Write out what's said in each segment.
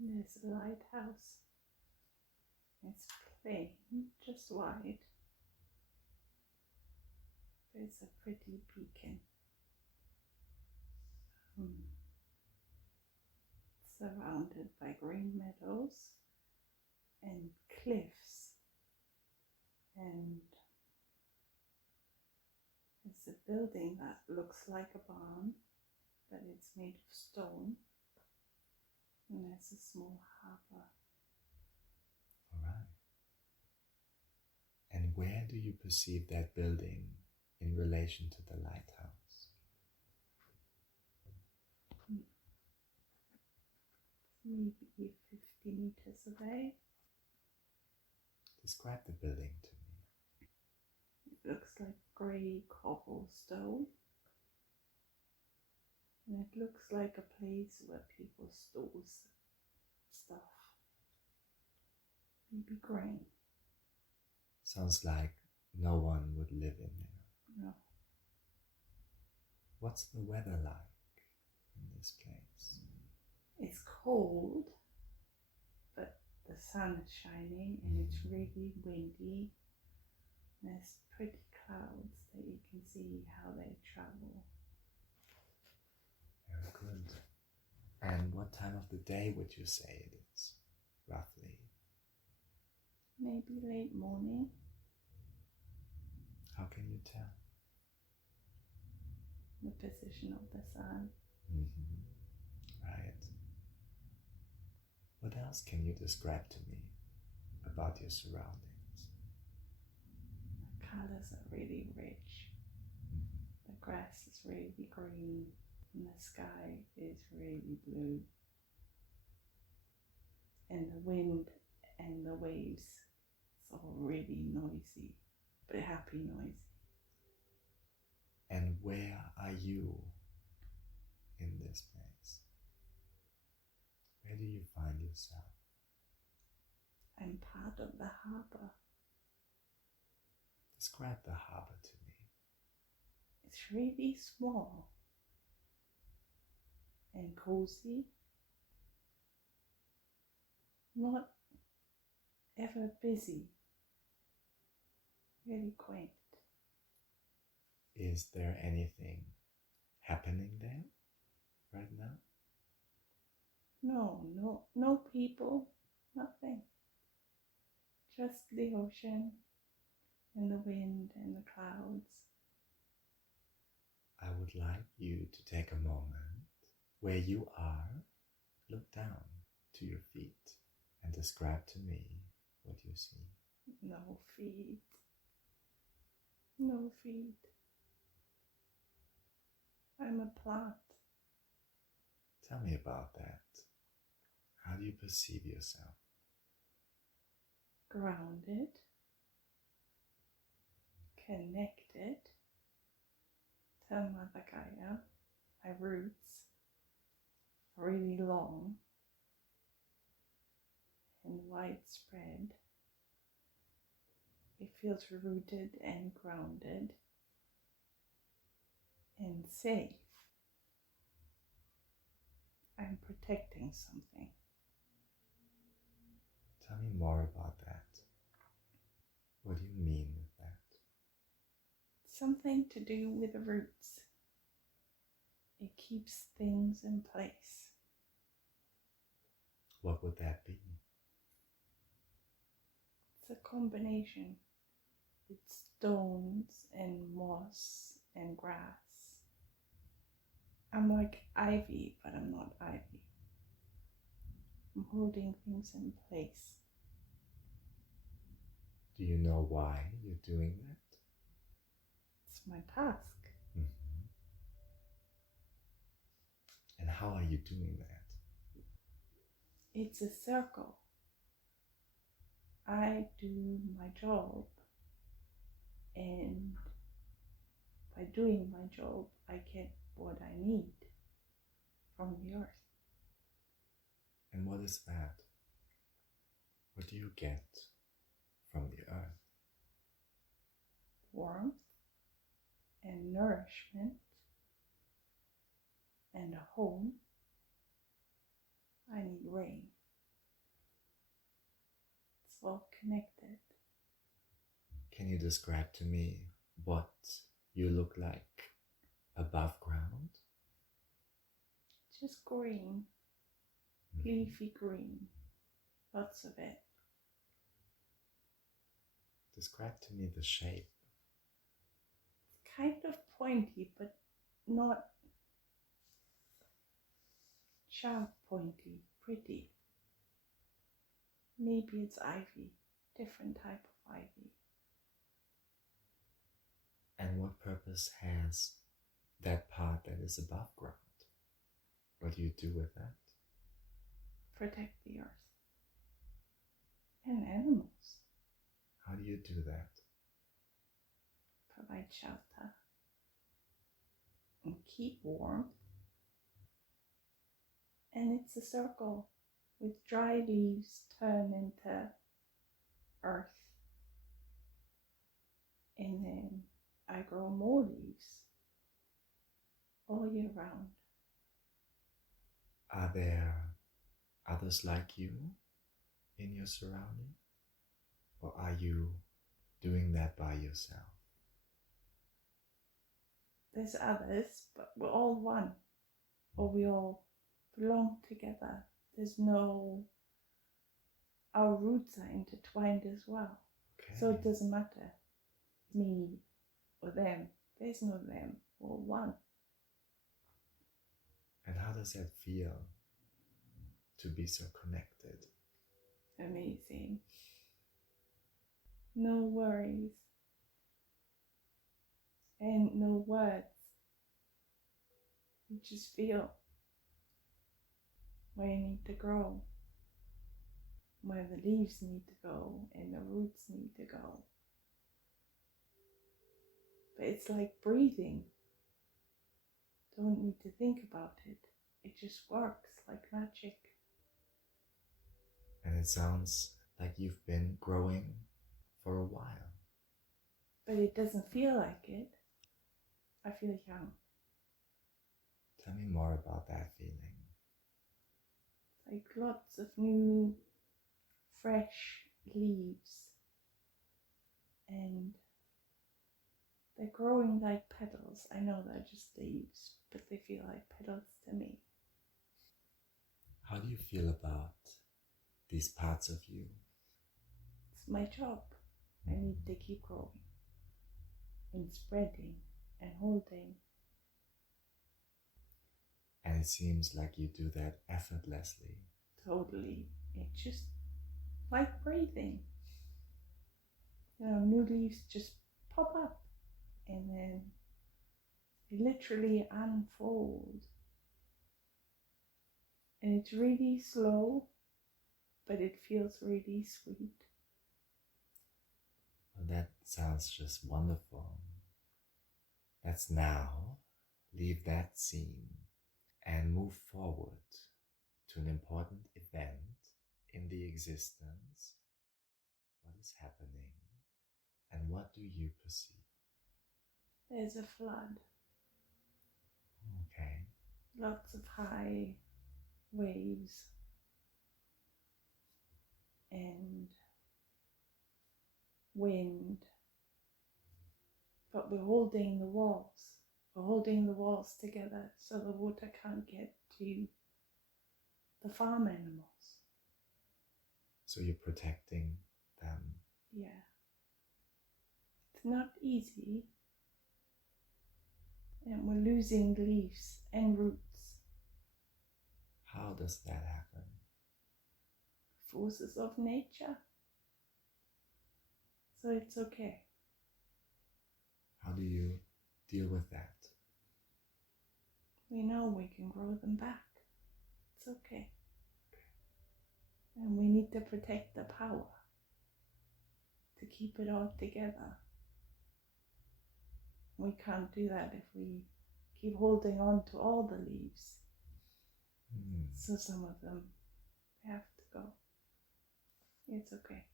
There's a lighthouse. It's plain, just white. But it's a pretty beacon. Surrounded by green meadows and cliffs, and it's a building that looks like a barn, but it's made of stone, and there's a small harbour. All right. And where do you perceive that building in relation to the lighthouse? Maybe 50 meters away. Describe the building to me. It looks like grey cobblestone. And it looks like a place where people store stuff. Maybe grain. Sounds like no one would live in there. No. What's the weather like in this place? It's cold, but the sun is shining and it's really windy. There's pretty clouds that you can see how they travel. Very good. And what time of the day would you say it is, roughly? Maybe late morning. How can you tell? The position of the sun. Right. What else can you describe to me about your surroundings? The colors are really rich. The grass is really green and the sky is really blue. And the wind and the waves, it's all really noisy, but happy noisy. And where are you in this place? Where do you find yourself? I'm part of the harbour. Describe the harbour to me. It's really small and cozy. Not ever busy. Really quaint. Is there anything happening there right now? No people, nothing. Just the ocean and the wind and the clouds. I would like you to take a moment where you are, look down to your feet and describe to me what you see. No feet. No feet. I'm a plant. Tell me about that. How do you perceive yourself? Grounded. Connected to Mother Gaia. My roots are really long and widespread. It feels rooted and grounded and safe. I'm protecting something. Tell me more about that. What do you mean with that? Something to do with the roots. It keeps things in place. What would that be? It's a combination. It's stones and moss and grass. I'm like ivy, but I'm not ivy. I'm holding things in place. Do you know why you're doing that? It's my task. And how are you doing that? It's a circle. I do my job, and by doing my job, I get what I need from the earth. And what is that? What do you get from the earth? Warmth and nourishment and a home. I need rain. connected. Can you describe to me what you look like above ground? Just green, leafy green, lots of it. Describe to me the shape. Kind of pointy, but not sharp pointy, pretty. Maybe it's ivy, different type of ivy. And what purpose has that part that is above ground? What do you do with that? Protect the earth and animals. How do you do that? Provide shelter and keep warm. And it's a circle with dry leaves turn into earth. And then I grow more leaves all year round. Are there others like you in your surrounding? Or are you doing that by yourself? There's others, but we're all one. Or we all belong together. There's no, our roots are intertwined as well. Okay. So it doesn't matter, me or them. There's no them, we're one. And how does that feel to be so connected? Amazing. No worries. And no words. You just feel where you need to grow, where the leaves need to go and the roots need to go. But it's like breathing. Don't need to think about it. It just works like magic. And it sounds like you've been growing for a while. But it doesn't feel like it. I feel young. Tell me more about that feeling. Like lots of new, fresh leaves. And they're growing like petals. I know they're just leaves, but they feel like petals to me. How do you feel about these parts of you? It's my job. I need to keep growing and spreading and holding. And it seems like you do that effortlessly. Totally. It's just like breathing. You know, new leaves just pop up and then they literally unfold. And it's really slow, but it feels really sweet. Well, that sounds just wonderful. Let's now leave that scene and move forward to an important event in the existence. What is happening and what do you perceive? There's a flood. Okay. Lots of high waves and wind. But we're holding the walls. We're holding the walls together so the water can't get to the farm animals. So you're protecting them. Yeah. It's not easy. And we're losing leaves and roots. How does that happen? Forces of nature. So it's okay. How do you deal with that? We know we can grow them back. It's okay. And we need to protect the power to keep it all together. We can't do that if we keep holding on to all the leaves. So some of them have to go. It's okay.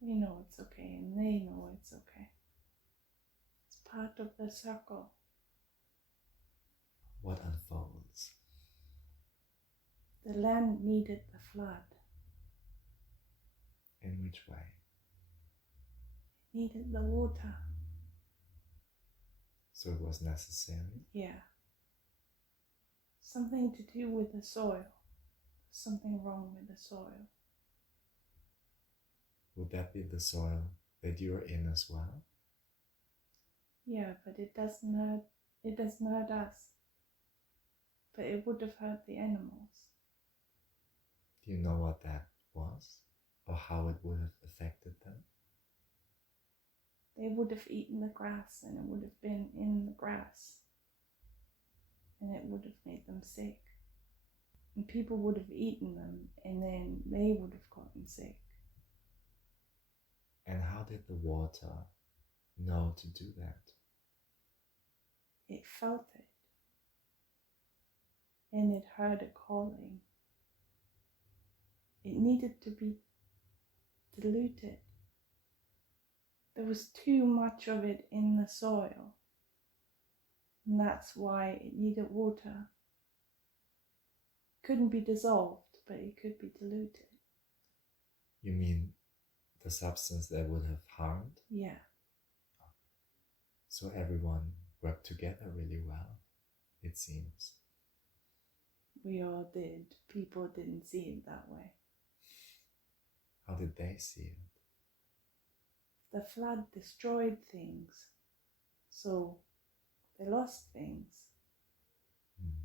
We know it's okay and they know it's okay. It's part of the circle. What unfolds? The land needed the flood. which way? It needed the water. So it was necessary? Yeah. Something to do with the soil. Something wrong with the soil. Would that be the soil that you're in as well? Yeah, but it doesn't hurt us. But it would have hurt the animals. Do you know what that was? Or how it would have affected them? They would have eaten the grass, and it would have been in the grass. And it would have made them sick. And people would have eaten them, and then they would have gotten sick. And how did the water know to do that? It felt it. And it heard a calling. It needed to be diluted. There was too much of it in the soil. And that's why it needed water. Couldn't be dissolved, but it could be diluted. You mean the substance that would have harmed? Yeah. So everyone worked together really well, it seems. We all did. People didn't see it that way. How did they see it? The flood destroyed things. So they lost things.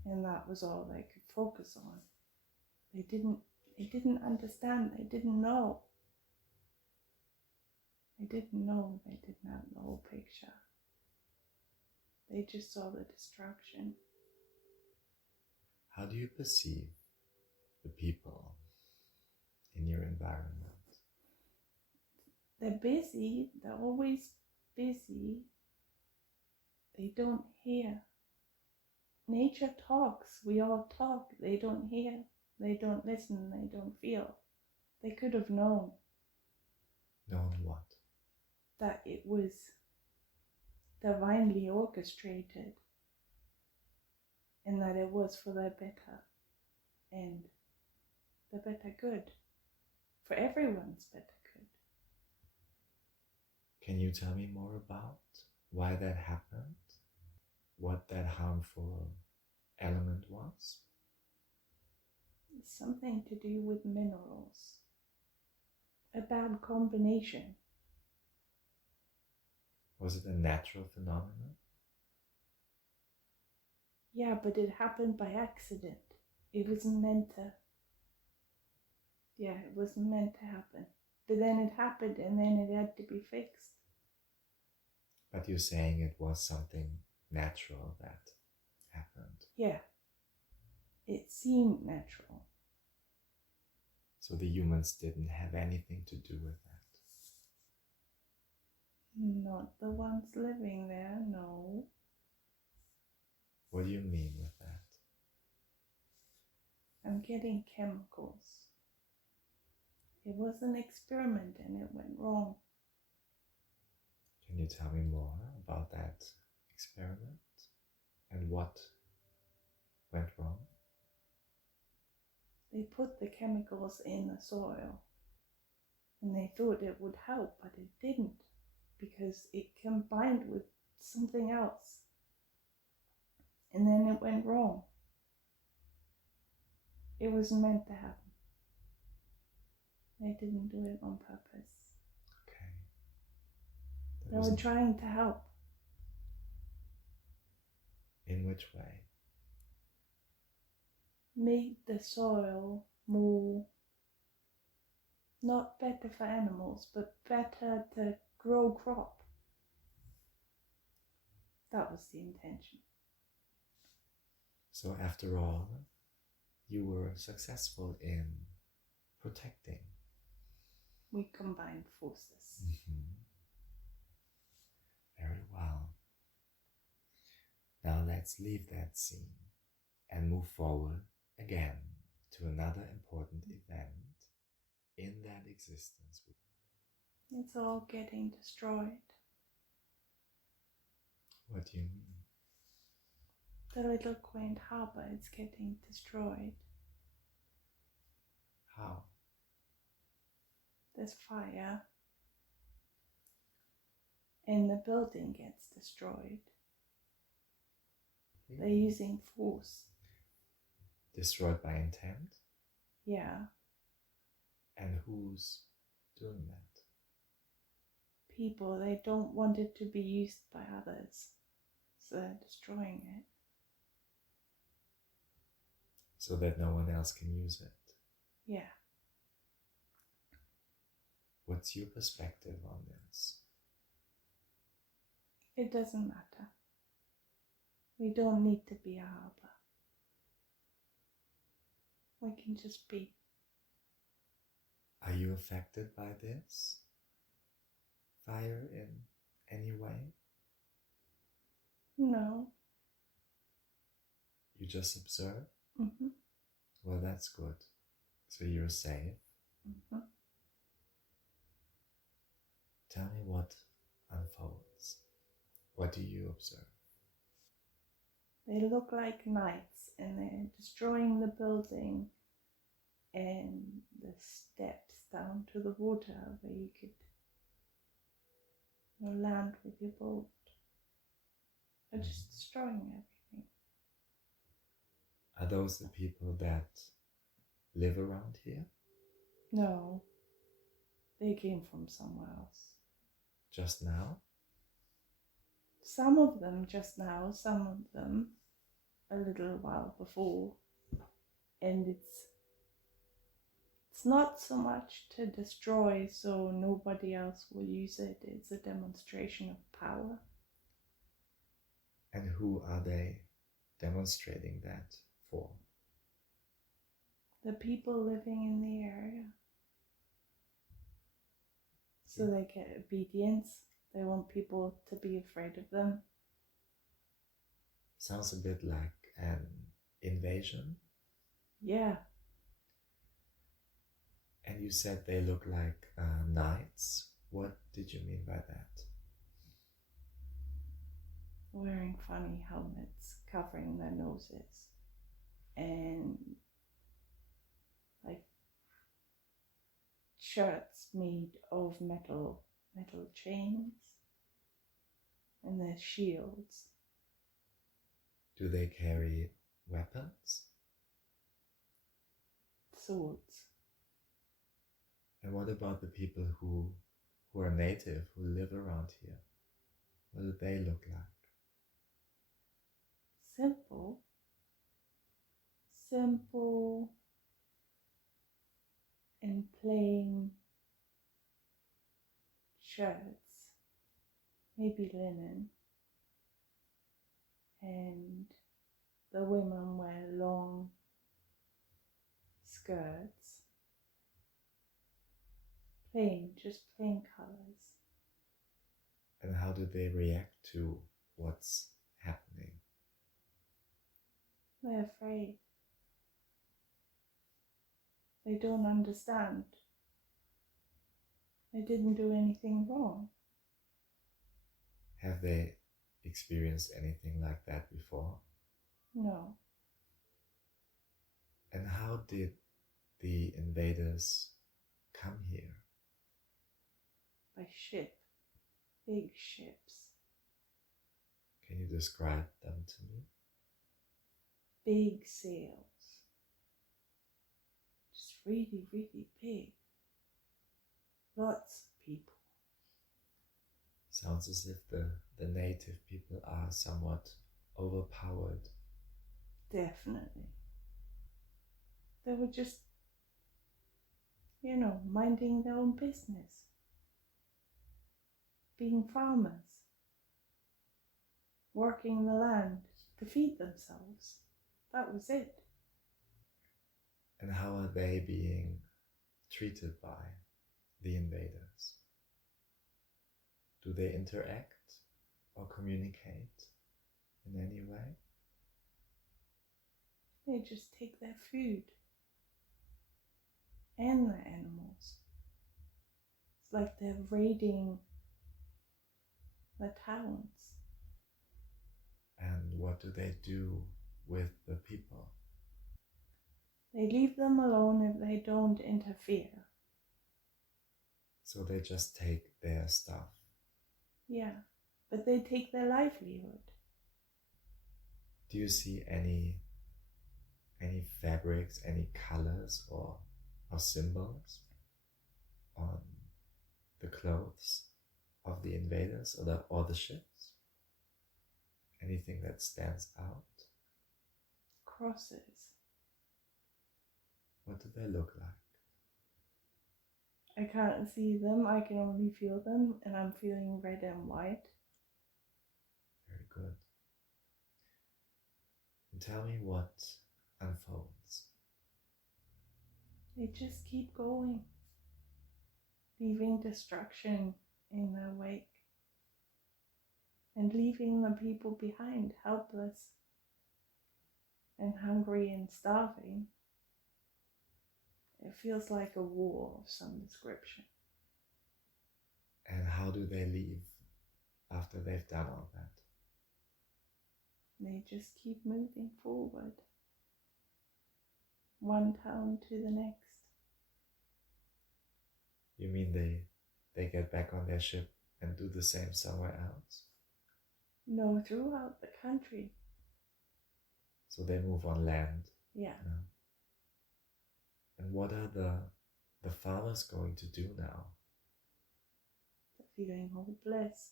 And that was all they could focus on. They didn't understand. They didn't know. They didn't know. They didn't have the whole picture. They just saw the destruction. How do you perceive the people in your environment? They're busy. They're always busy. They don't hear. Nature talks. We all talk. They don't hear. They don't listen. They don't feel. They could have known. Known what? That it was divinely orchestrated. And that it was for their better. And the better good. For everyone's better good. Can you tell me more about why that happened? What that harmful element was? It's something to do with minerals. A bad combination. Was it a natural phenomenon? Yeah, but it happened by accident. It wasn't meant to. Yeah, it wasn't meant to happen. But then it happened, and then it had to be fixed. But you're saying it was something natural that happened. Yeah. It seemed natural. So the humans didn't have anything to do with that? Not the ones living there, no. What do you mean with that? I'm getting chemicals. It was an experiment and it went wrong. Can you tell me more about that experiment and what went wrong? They put the chemicals in the soil and they thought it would help, but it didn't because it combined with something else. And then it went wrong. It wasn't meant to happen. They didn't do it on purpose. Okay. They were trying to help. In which way? Make the soil more, not better for animals, but better to grow crop. That was the intention. So after all, you were successful in protecting. We combined forces. Very well. Now let's leave that scene and move forward again to another important event in that existence. It's all getting destroyed. What do you mean? The little quaint harbour is getting destroyed. How? there's fire and the building gets destroyed. They're using force. Destroyed by intent? Yeah. And who's doing that? People, they don't want it to be used by others, so they're destroying it. So that no one else can use it? Yeah. What's your perspective on this? It doesn't matter. We don't need to be a harbor. We can just be. Are you affected by this fire in any way? No. You just observe? Mm-hmm. Well, that's good. So you're safe. Mm-hmm. Tell me what unfolds. What do you observe? They look like knights and they're destroying the building and the steps down to the water where you could land with your boat. They're just destroying everything. Are those the people that live around here? No, they came from somewhere else. Just now? Some of them just now, some of them a little while before. And it's not so much to destroy so nobody else will use it. It's a demonstration of power. And who are they demonstrating that for? The people living in the area. So they get obedience. They want people to be afraid of them. Sounds a bit like an invasion. Yeah. And you said they look like knights. What did you mean by that? Wearing funny helmets, covering their noses, and like shirts made of metal chains, and their shields. Do they carry weapons? Swords. And what about the people who are native, who live around here? What do they look like? Simple and plain shirts, maybe linen, and the women wear long skirts, just plain colors. And how do they react to what's happening? They're afraid. They don't understand. They didn't do anything wrong. Have they experienced anything like that before? No. And how did the invaders come here? By ship. Big ships. Can you describe them to me? Big sails. Just really, really big. Lots of people. Sounds as if the native people are somewhat overpowered. Definitely. They were just, minding their own business. Being farmers. Working the land to feed themselves. That was it. And how are they being treated by the invaders? Do they interact or communicate in any way? They just take their food and their animals. It's like they're raiding the towns. And what do they do with the people? They leave them alone if they don't interfere. So they just take their stuff. Yeah, but they take their livelihood. Do you see any fabrics, any colors or symbols on the clothes of the invaders or the ships? Anything that stands out? Crosses. What do they look like? I can't see them, I can only feel them, and I'm feeling red and white. Very good. And tell me what unfolds. They just keep going, leaving destruction in their wake, and leaving the people behind helpless and hungry and starving. It feels like a war of some description. And how do they leave after they've done all that? They just keep moving forward, one town to the next. You mean they get back on their ship and do the same somewhere else? No, throughout the country. So they move on land. Yeah. No? And what are the farmers going to do now? They're feeling hopeless.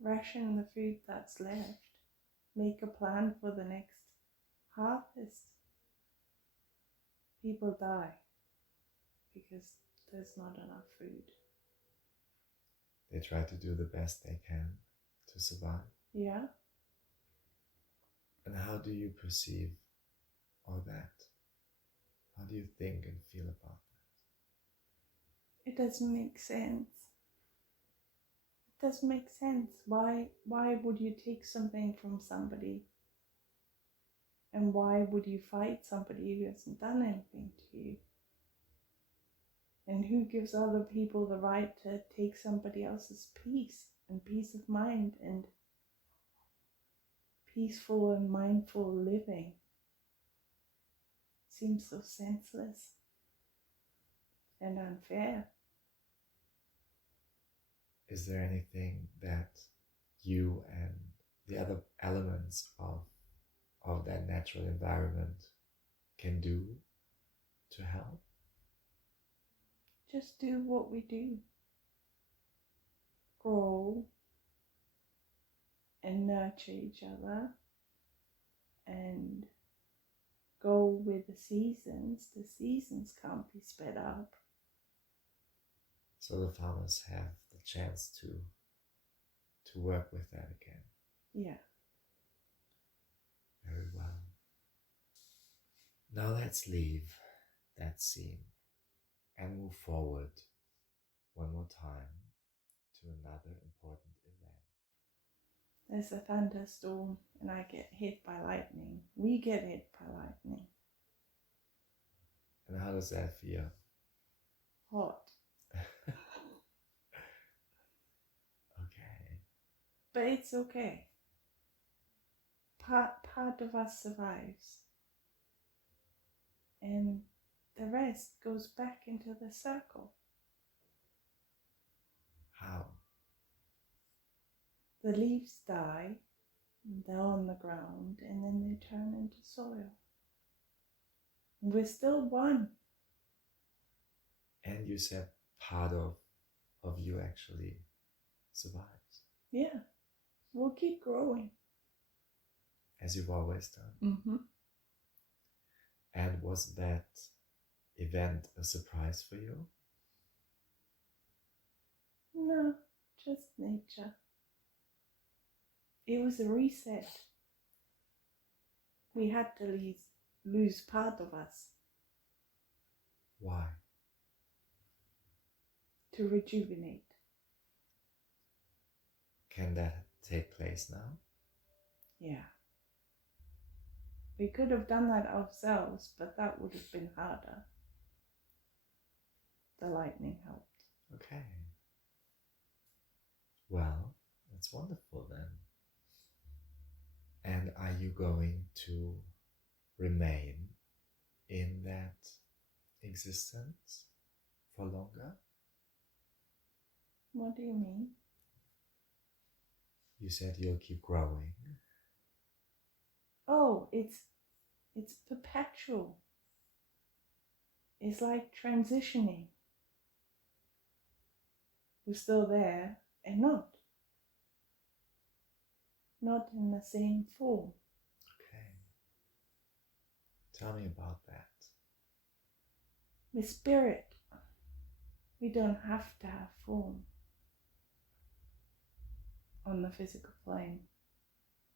Ration the food that's left. Make a plan for the next harvest. People die because there's not enough food. They try to do the best they can to survive. Yeah. And how do you perceive all that? How do you think and feel about that? It doesn't make sense. It doesn't make sense. Why would you take something from somebody? And why would you fight somebody who hasn't done anything to you? And who gives other people the right to take somebody else's peace and peace of mind and peaceful and mindful living? Seems so senseless and unfair. Is there anything that you and the other elements of that natural environment can do to help? Just do what we do. Grow and nurture each other and go with the seasons. The seasons can't be sped up. So the farmers have the chance to work with that again. Yeah. Very well. Now let's leave that scene and move forward one more time to another important event. There's a thunderstorm and I get hit by lightning. We get hit by lightning. And how does that feel? Hot. Okay. But it's okay. Part of us survives. And the rest goes back into the circle. How? The leaves die, they're on the ground, and then they turn into soil. And we're still one. And you said part of you actually survives. Yeah, we'll keep growing. As you've always done. Mm-hmm. And was that event a surprise for you? No, just nature. It was a reset. We had to lose part of us Why? to rejuvenate. Can that take place now? Yeah. We could have done that ourselves, but that would have been harder. The lightning helped. Okay. Well, that's wonderful then. And are you going to remain in that existence for longer? What do you mean? You said you'll keep growing. Oh, it's perpetual. It's like transitioning. We're still there and not. Not in the same form. Okay. Tell me about that. With spirit, we don't have to have form on the physical plane.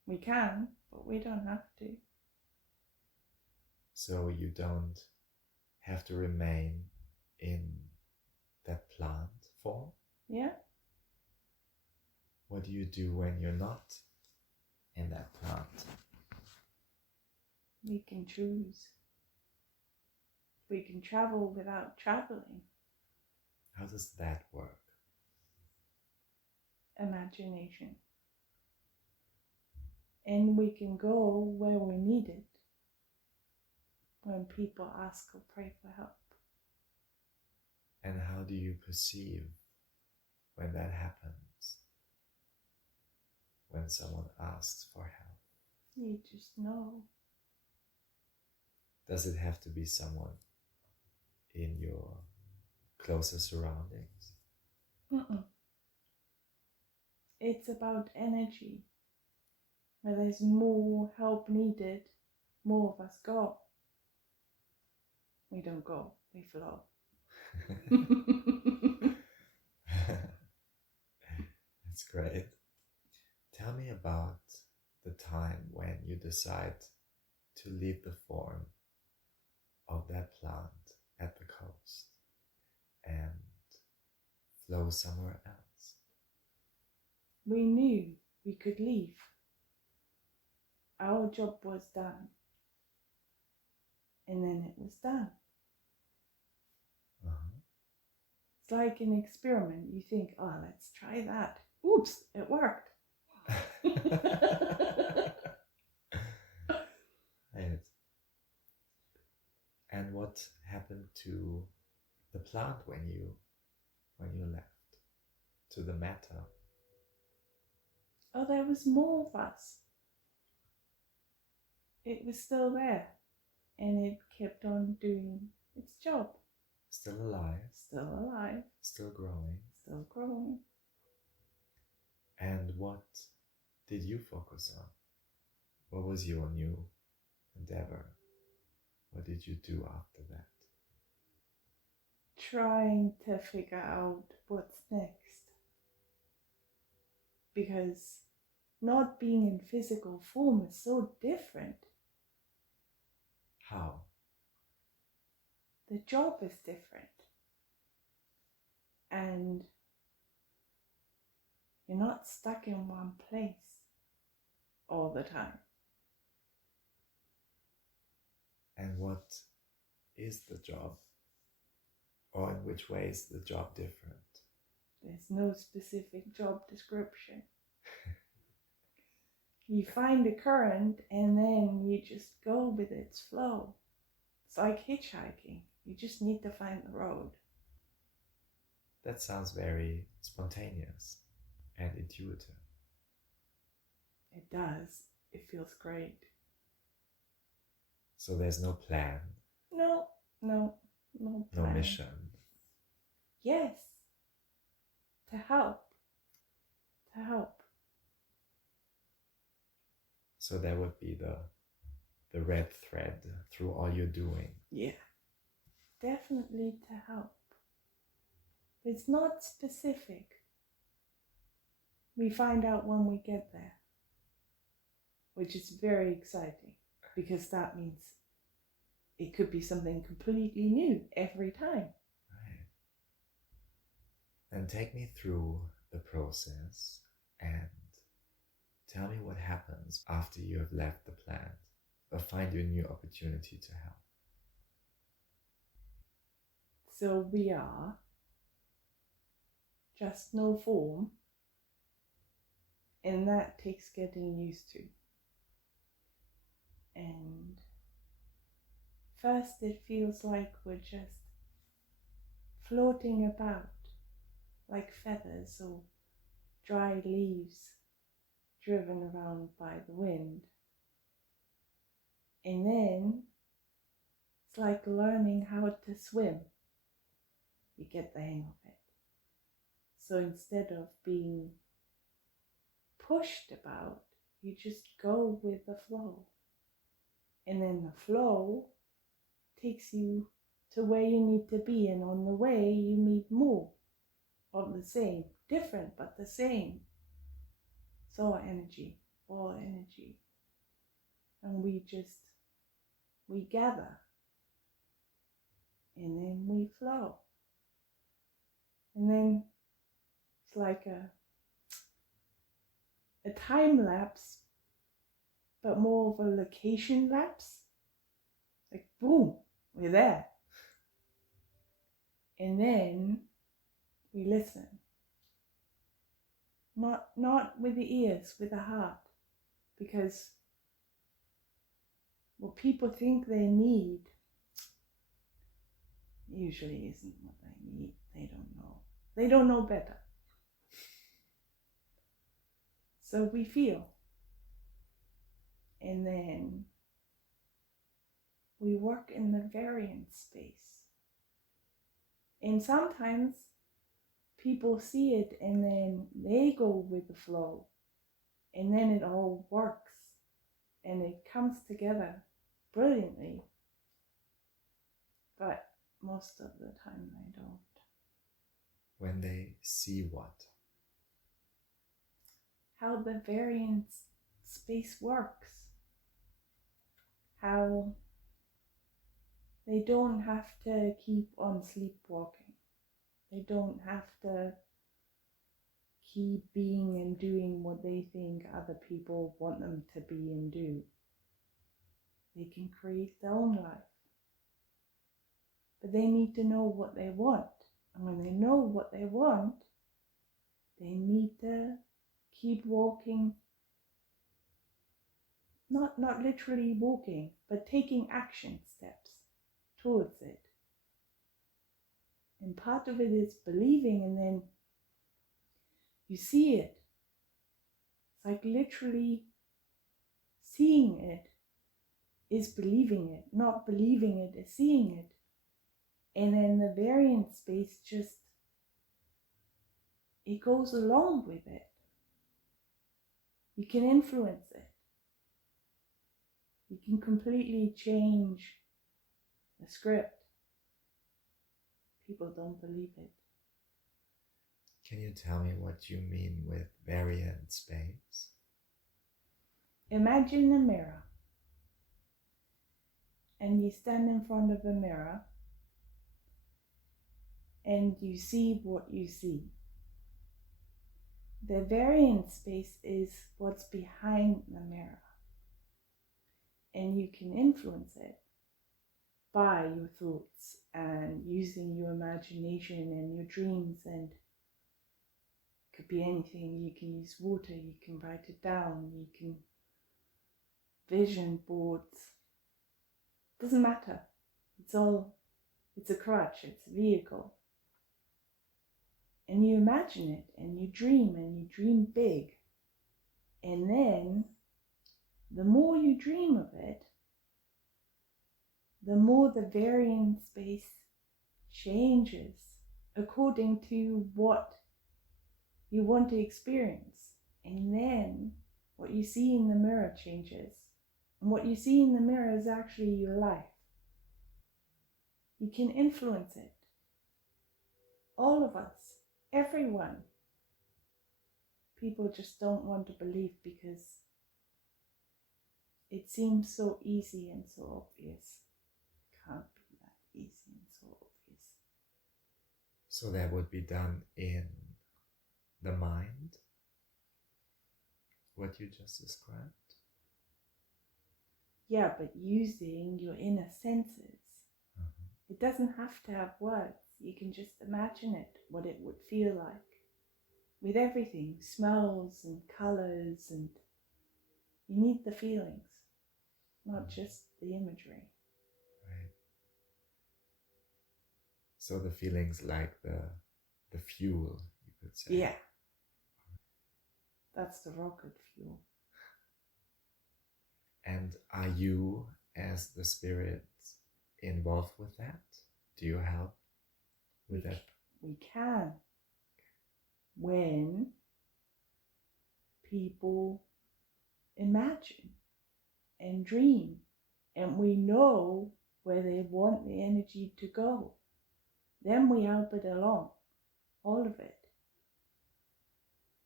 We can, but we don't have to. So you don't have to remain in that plant form? Yeah? What do you do when you're not in that plant? We can choose. We can travel without traveling. How does that work? Imagination. And we can go where we're needed when people ask or pray for help. And how do you perceive when that happens? When someone asks for help? You just know. Does it have to be someone in your closer surroundings? Mm-mm. It's about energy. Where there's more help needed, more of us go. We don't go, we flow. That's great. Tell me about the time when you decide to leave the form of that plant at the coast and flow somewhere else. We knew we could leave. Our job was done. And then it was done. It's like an experiment. You think, oh, let's try that. Oops, it worked. Right. And what happened to the plant when you left? To the matter? Oh, there was more of us. It was still there. And it kept on doing its job. Still alive? Still alive. Still growing? Still growing. And what did you focus on? What was your new endeavor? What did you do after that? Trying to figure out what's next. Because not being in physical form is so different. How? The job is different. And you're not stuck in one place all the time. And what is the job? Or in which way is the job different? There's no specific job description. You find a current and then you just go with its flow. It's like hitchhiking. You just need to find the road. That sounds very spontaneous and intuitive. It does. It feels great. So there's no plan? No plan. No mission? Yes. To help. To help. So that would be the red thread through all you're doing. Yeah. Definitely to help. It's not specific. We find out when we get there. Which is very exciting. Because that means it could be something completely new every time. Right. Then take me through the process and tell me what happens after you have left the plant or find you a new opportunity to help. So we are just no form, and that takes getting used to. And first it feels like we're just floating about like feathers or dry leaves driven around by the wind. And then it's like learning how to swim. You get the hang of it. So instead of being pushed about, you just go with the flow. And then the flow takes you to where you need to be. And on the way, you meet more of the same, different, but the same. Solar energy, all energy. And we gather. And then we flow. And then it's like a time lapse, but more of a location lapse. Like boom, we're there. And then we listen. Not with the ears, with the heart. Because what people think they need usually isn't what they need. They don't know. They don't know better. So we feel. And then we work in the variant space. And sometimes people see it and then they go with the flow. And then it all works. And it comes together brilliantly. But most of the time they don't. When they see what? How the variant space works. How they don't have to keep on sleepwalking. They don't have to keep being and doing what they think other people want them to be and do. They can create their own life. But they need to know what they want. And when they know what they want, they need to keep walking. Not literally walking, but taking action steps towards it. And part of it is believing, and then you see it. It's like literally seeing it is believing it. Not believing it is seeing it. And then the variant space just, it goes along with it. You can influence it. You can completely change the script. People don't believe it. Can you tell me what you mean with variant space? Imagine a mirror. And you stand in front of a mirror. And you see what you see. The variant space is what's behind the mirror. And you can influence it by your thoughts and using your imagination and your dreams, and it could be anything. You can use water, you can write it down, you can vision boards. Doesn't matter. It's a crutch, it's a vehicle. And you imagine it, and you dream big. And then, the more you dream of it, the more the variant space changes according to what you want to experience. And then, what you see in the mirror changes. And what you see in the mirror is actually your life. You can influence it. All of us. Everyone. People just don't want to believe because it seems so easy and so obvious. It can't be that easy and so obvious. So that would be done in the mind? What you just described? Yeah, but using your inner senses. It doesn't have to have words. You can just imagine it, what it would feel like. With everything, smells and colors, and you need the feelings, not just the imagery. Right. So the feelings like the fuel could say. Yeah. That's the rocket fuel. And are you, as the spirit, involved with that? Do you help with that? We can. When people imagine and dream, and we know where they want the energy to go, then we help it along, all of it.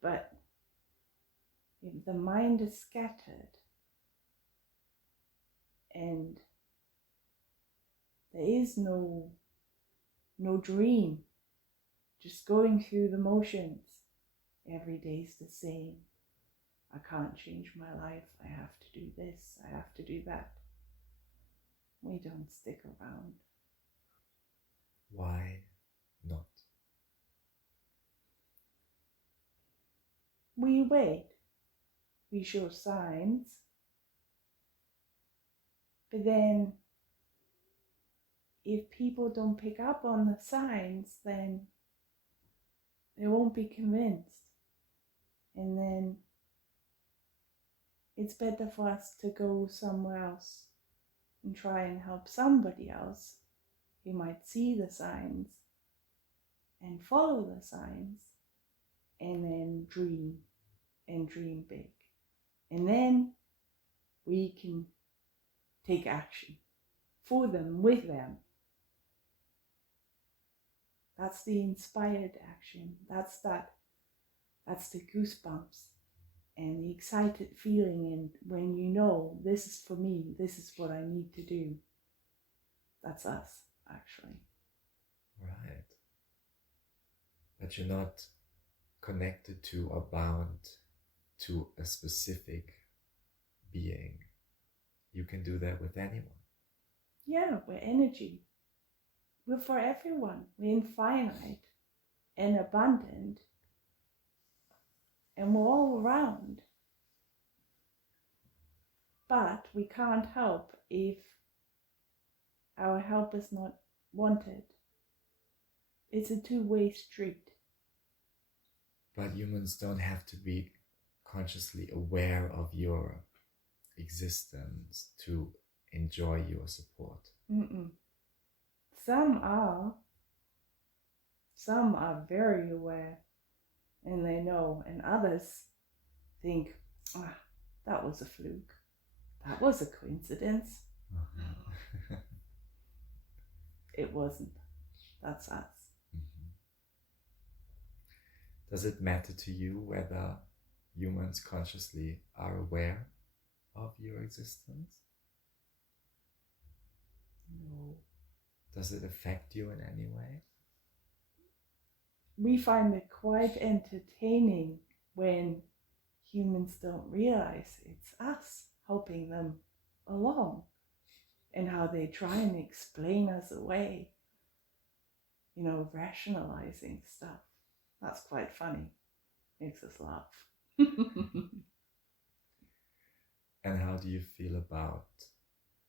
But if the mind is scattered and there is no dream, just going through the motions, every day's the same. I can't change my life. I have to do this. I have to do that. We don't stick around. Why not? We wait. We show signs. But then, if people don't pick up on the signs, then they won't be convinced. And then it's better for us to go somewhere else and try and help somebody else who might see the signs and follow the signs, and then dream and dream big. And then we can take action for them, with them. That's the inspired action. That's the goosebumps and the excited feeling, and when you know, this is for me, this is what I need to do. That's us, actually. Right. But you're not connected to or bound to a specific being. You can do that with anyone. Yeah, we're energy. We're for everyone. We're infinite and abundant. And we're all around. But we can't help if our help is not wanted. It's a two-way street. But humans don't have to be consciously aware of your existence to enjoy your support. Some are very aware and they know, and others think, that was a fluke, that was a coincidence. It wasn't. That's us. Does it matter to you whether humans consciously are aware of your existence? No. Does it affect you in any way? We find it quite entertaining when humans don't realize it's us helping them along, and how they try and explain us away, rationalizing stuff. That's quite funny. Makes us laugh. And how do you feel about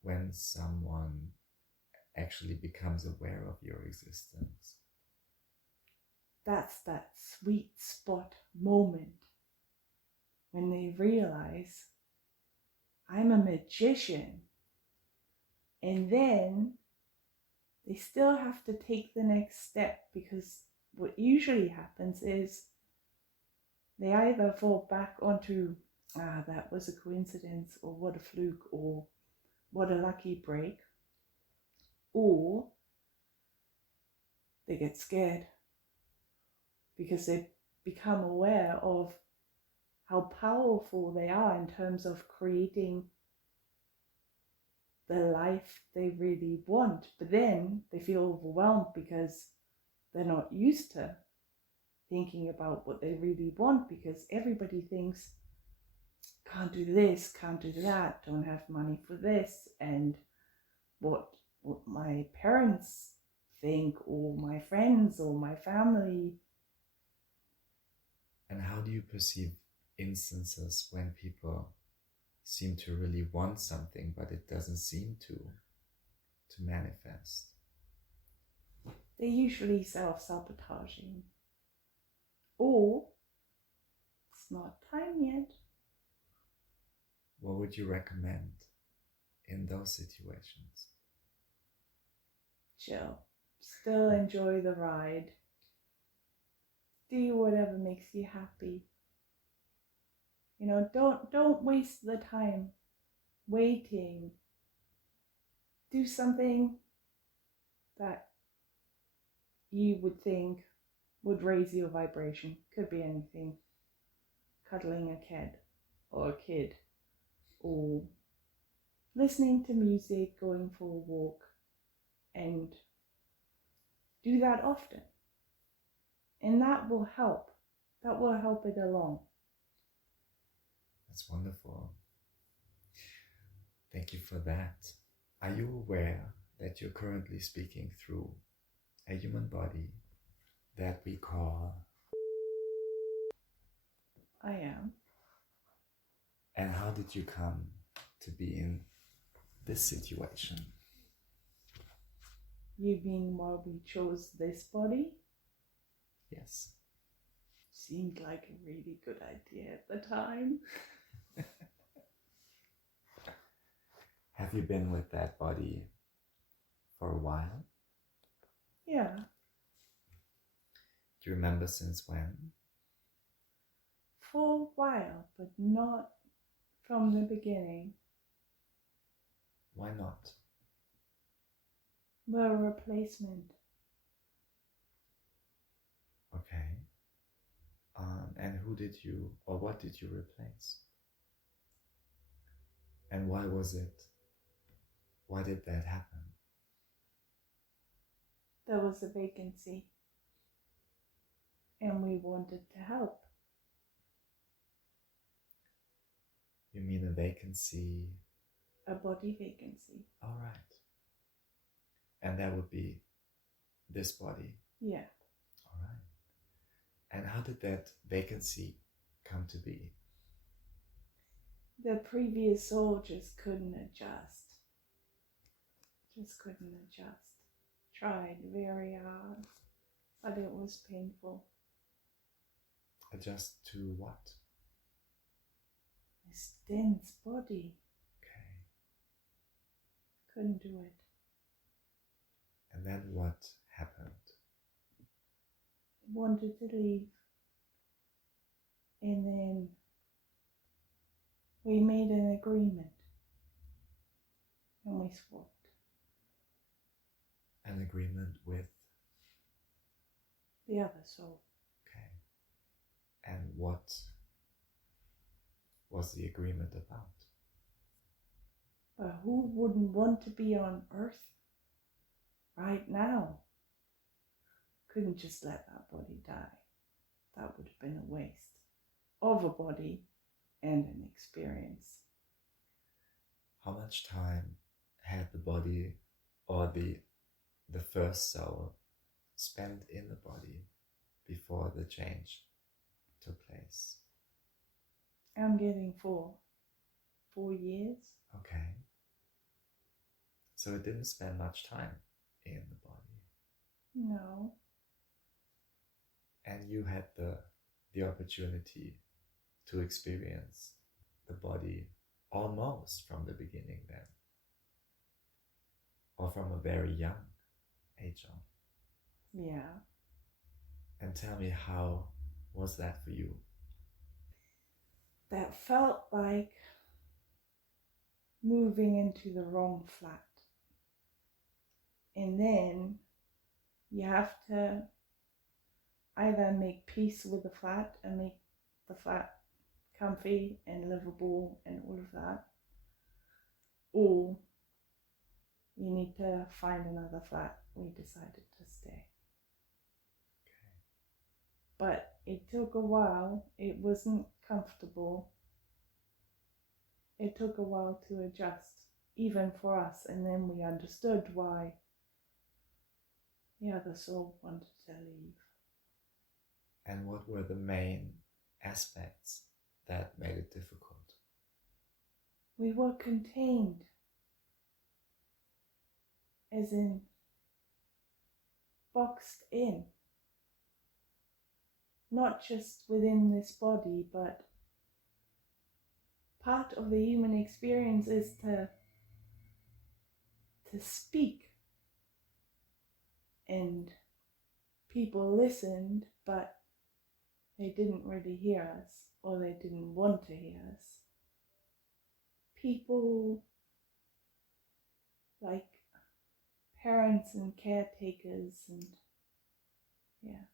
when someone actually becomes aware of your existence? That's that sweet spot moment when they realize I'm a magician. And then they still have to take the next step, because what usually happens is they either fall back onto, that was a coincidence, or what a fluke, or what a lucky break, or they get scared because they become aware of how powerful they are in terms of creating the life they really want. But then they feel overwhelmed because they're not used to thinking about what they really want, because everybody thinks, can't do this, can't do that, don't have money for this, and what my parents think, or my friends, or my family. And how do you perceive instances when people seem to really want something, but it doesn't seem to manifest? They're usually self-sabotaging, or it's not time yet. What would you recommend in those situations? Chill. Still enjoy the ride. Do whatever makes you happy. You know, don't waste the time waiting. Do something that you would think would raise your vibration. Could be anything. Cuddling a kid, or listening to music, going for a walk, and do that often. And that will help. That will help it along. That's wonderful. Thank you for that. Are you aware that you're currently speaking through a human body that we call? I am. And how did you come to be in this situation? You mean why we chose this body? Yes. Seemed like a really good idea at the time. Have you been with that body for a while? Yeah. Do you remember since when? For a while, but not from the beginning. Why not? We're a replacement. Okay. And who did you, or what did you replace? And why was it? Why did that happen? There was a vacancy. And we wanted to help. You mean a vacancy? A body vacancy. All right. And that would be this body? Yeah. All right. And how did that vacancy come to be? The previous soul just couldn't adjust. Tried very hard, but it was painful. Adjust to what? This dense body. Okay. Couldn't do it. And then what happened? Wanted to leave. And then we made an agreement. And we swapped. An agreement with? The other soul. Okay. And what was the agreement about? But who wouldn't want to be on Earth right now? Couldn't just let that body die. That would have been a waste of a body and an experience. How much time had the body or the first soul spent in the body before the change took place? I'm getting 4 years. Okay. So it didn't spend much time in the body. No. And you had the opportunity to experience the body almost from the beginning then. Or from a very young age on. Yeah. And tell me, how was that for you? That felt like moving into the wrong flat. And then you have to either make peace with the flat and make the flat comfy and livable and all of that, or you need to find another flat. We decided to stay. Okay. But it took a while. It wasn't comfortable. It took a while to adjust, even for us, and then we understood why the other soul wanted to leave. And what were the main aspects that made it difficult? We were contained, as in boxed in. not just within this body, but part of the human experience is to speak. And people listened, but they didn't really hear us, or they didn't want to hear us. People like parents and caretakers and yeah.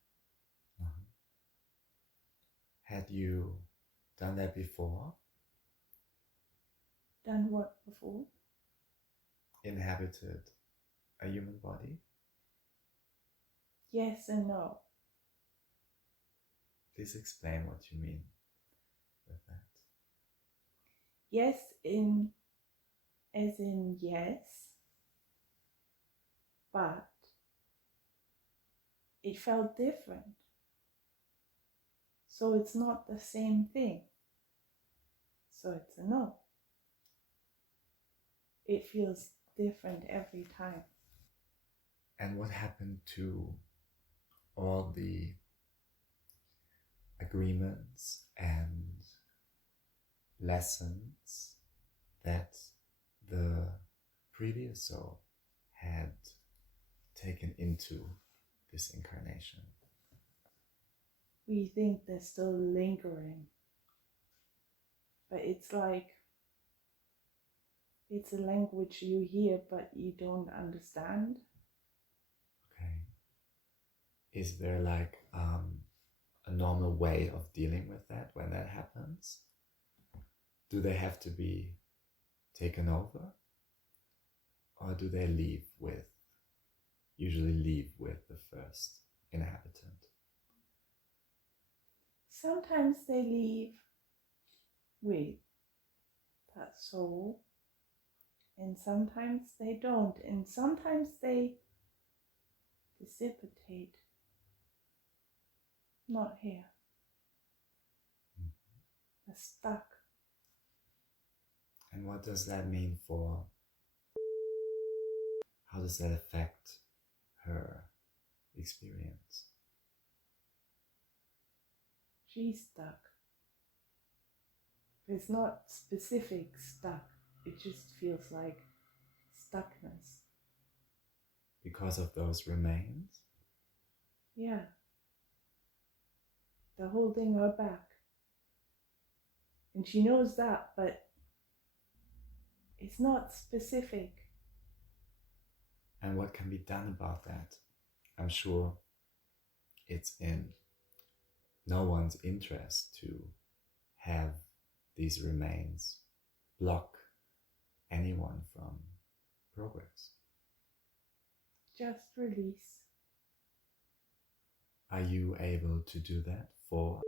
Had you done that before? Done what before? Inhabited a human body? Yes and no. Please explain what you mean with that. Yes, as in yes, but it felt different. So it's not the same thing. So it's a no. It feels different every time. And what happened to all the agreements and lessons that the previous soul had taken into this incarnation? We think they're still lingering. But it's like, it's a language you hear but you don't understand. Okay. Is there like a normal way of dealing with that when that happens? Do they have to be taken over? Or do they usually leave with the first inhabitant? Sometimes they leave with that soul, and sometimes they don't, and sometimes they dissipate. Not here. They're stuck. And what does that mean for, how does that affect her experience? She's stuck. It's not specific stuck. It just feels like stuckness. Because of those remains? Yeah. They're holding her back. And she knows that, but it's not specific. And what can be done about that? I'm sure it's in no one's interest to have these remains block anyone from progress. Just release. Are you able to do that for?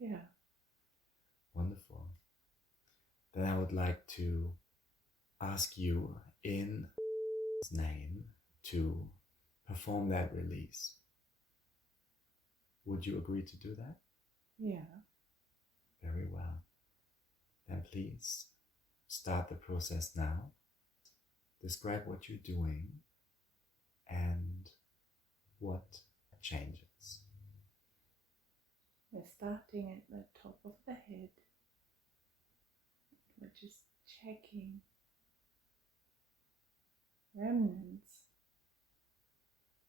Yeah. Wonderful. Then I would like to ask you in His name to perform that release. Would you agree to do that? Yeah. Very well. Then please start the process now. Describe what you're doing and what changes. We're starting at the top of the head. We're just checking remnants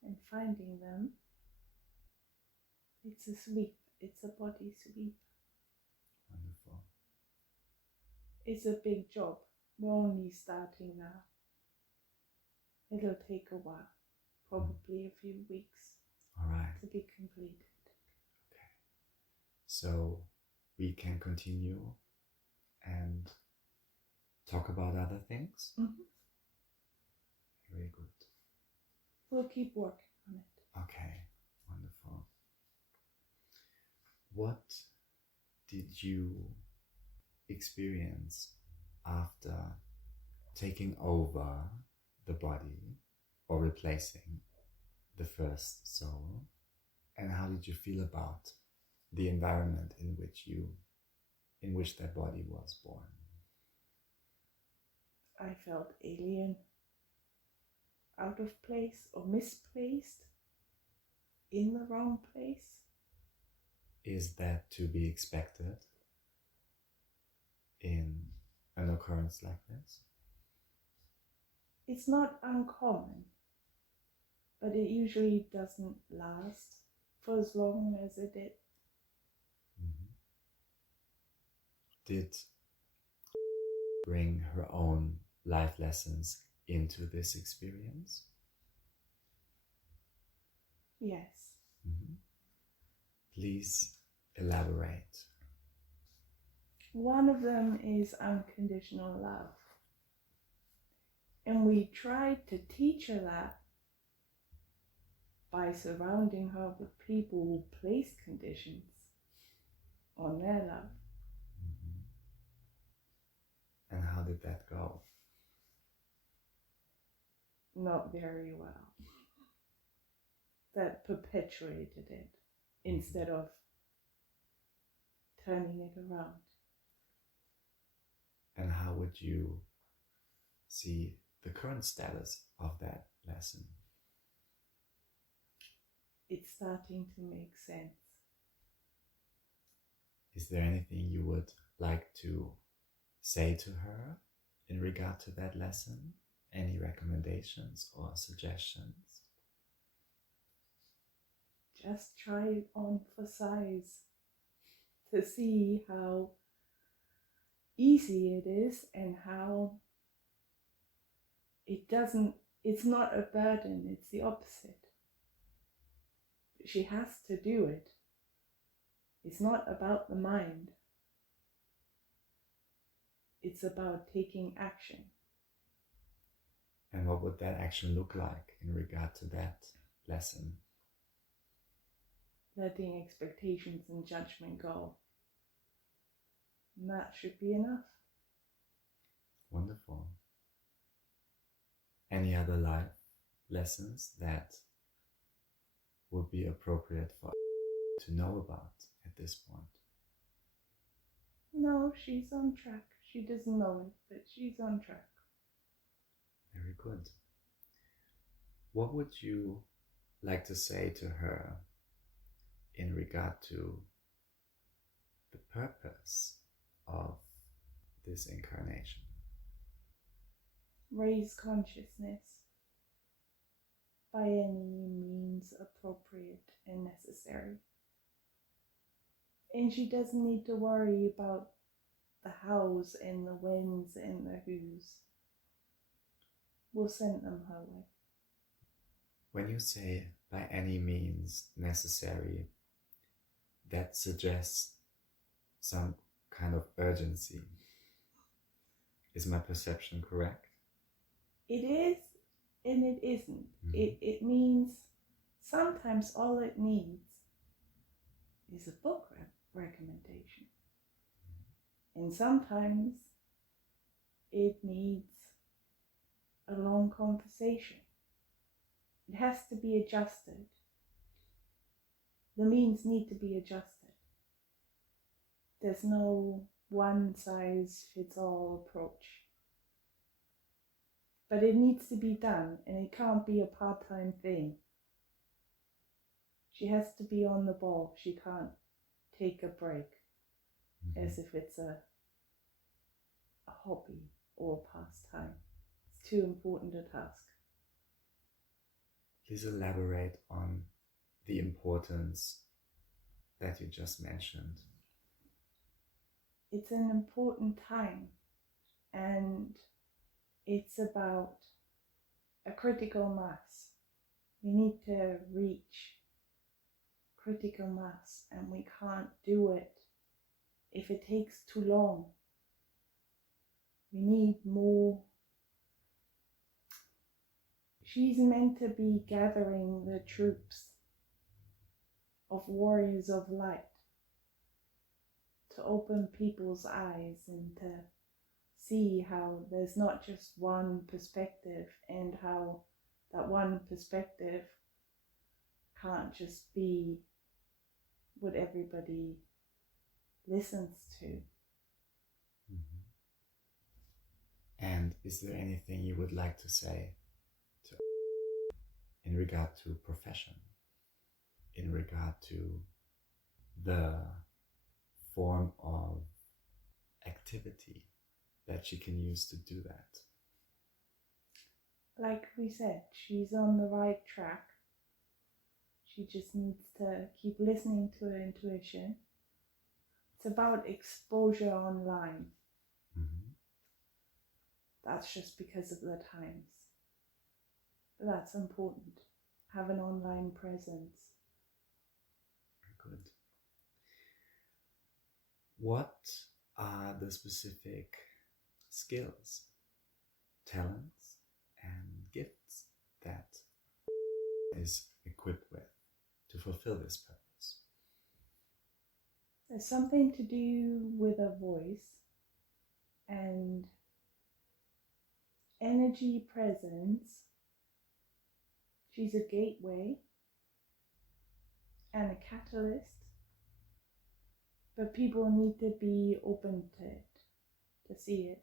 and finding them. It's a sweep. It's a body sweep. Wonderful. It's a big job. We're only starting now. It'll take a while, probably a few weeks. All right. To be completed. Okay. So we can continue and talk about other things. Mm-hmm. Very good. We'll keep working on it. Okay, wonderful. What did you experience after taking over the body or replacing the first soul? And how did you feel about the environment in which that body was born? I felt alien, out of place or misplaced, in the wrong place. Is that to be expected in an occurrence like this? It's not uncommon, but it usually doesn't last for as long as it did. Mm-hmm. Did bring her own life lessons into this experience? Yes. Mm-hmm. Please elaborate. One of them is unconditional love. And we tried to teach her that by surrounding her with people who place conditions on their love. Mm-hmm. And how did that go? Not very well. That perpetuated it instead of turning it around. And how would you see the current status of that lesson? It's starting to make sense. Is there anything you would like to say to her in regard to that lesson? Any recommendations or suggestions? Just try it on for size to see how easy it is and how it's not a burden, it's the opposite. She has to do it. It's not about the mind. It's about taking action. And what would that action look like in regard to that lesson? Letting expectations and judgment go. And that should be enough. Wonderful. Any other life lessons that would be appropriate for to know about at this point? No, she's on track. She doesn't know it, but she's on track. Very good. What would you like to say to her in regard to the purpose of this incarnation? Raise consciousness by any means appropriate and necessary. And she doesn't need to worry about the hows and the whens and the whos. We'll send them her way. When you say by any means necessary, that suggests some kind of urgency. Is my perception correct? It is and it isn't. Mm-hmm. It means sometimes all it needs is a book recommendation. And sometimes it needs a long conversation. It has to be adjusted. The means need to be adjusted. There's no one size fits all approach. But it needs to be done, and it can't be a part-time thing. She has to be on the ball. She can't take a break as if it's a hobby or pastime. It's too important a task. Please elaborate on the importance that you just mentioned. It's an important time, and it's about a critical mass. We need to reach critical mass, and we can't do it if it takes too long. We need more. She's meant to be gathering the troops of warriors of light to open people's eyes and to see how there's not just one perspective, and how that one perspective can't just be what everybody listens to. Mm-hmm. And is there anything you would like to say to in regard to profession, in regard to the form of activity that she can use to do that. Like we said, she's on the right track. She just needs to keep listening to her intuition. It's about exposure online. Mm-hmm. That's just because of the times. But that's important. Have an online presence. Very good. What are the specific skills, talents, and gifts that is equipped with to fulfill this purpose? There's something to do with her voice and energy presence. She's a gateway and a catalyst, but people need to be open to it, to see it.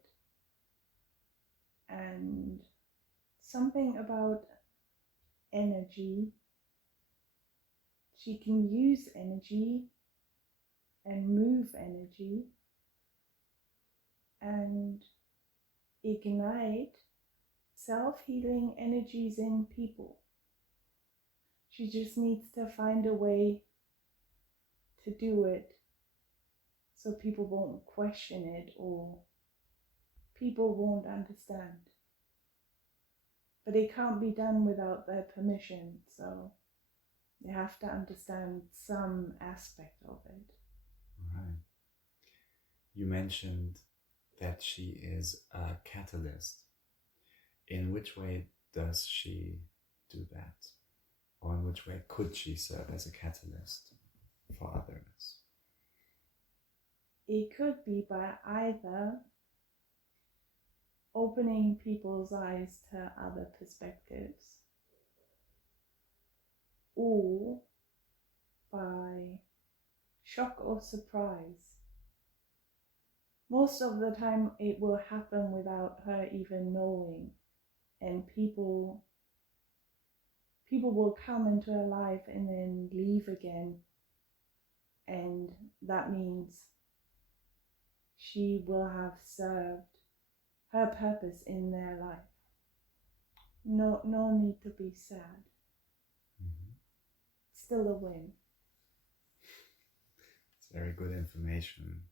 And something about energy, she can use energy and move energy and ignite self-healing energies in people. She just needs to find a way to do it so people won't question it or people won't understand. But it can't be done without their permission, so they have to understand some aspect of it. Right. You mentioned that she is a catalyst. In which way does she do that? Or in which way could she serve as a catalyst for others? It could be by either opening people's eyes to other perspectives or by shock or surprise. Most of the time it will happen without her even knowing, and people will come into her life and then leave again, and that means she will have served her purpose in their life. No need to be sad. Mm-hmm. Still a win. It's very good information.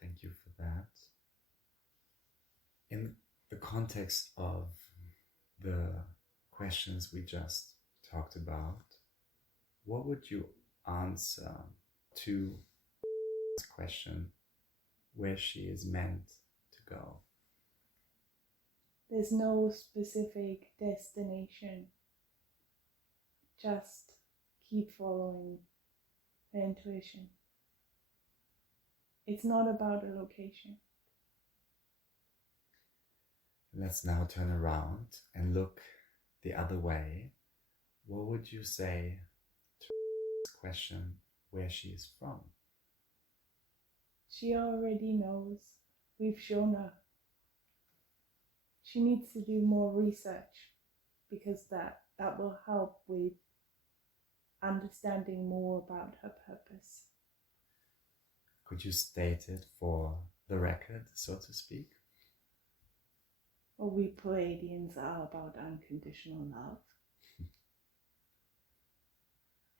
Thank you for that. In the context of the questions we just talked about, what would you answer to this question, where she is meant to go? There's no specific destination. Just keep following the intuition. It's not about a location. Let's now turn around and look the other way. What would you say to this question, where she is from? She already knows. We've shown her. She needs to do more research because that will help with understanding more about her purpose. Could you state it for the record, so to speak? Well, we Pleiadians are about unconditional love.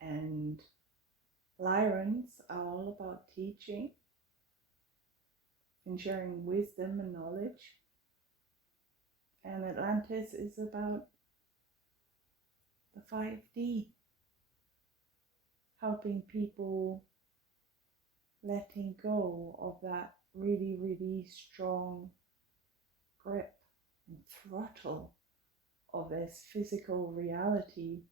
And Lyrans are all about teaching and sharing wisdom and knowledge. And Atlantis is about the 5D, helping people letting go of that really, really strong grip and throttle of this physical reality,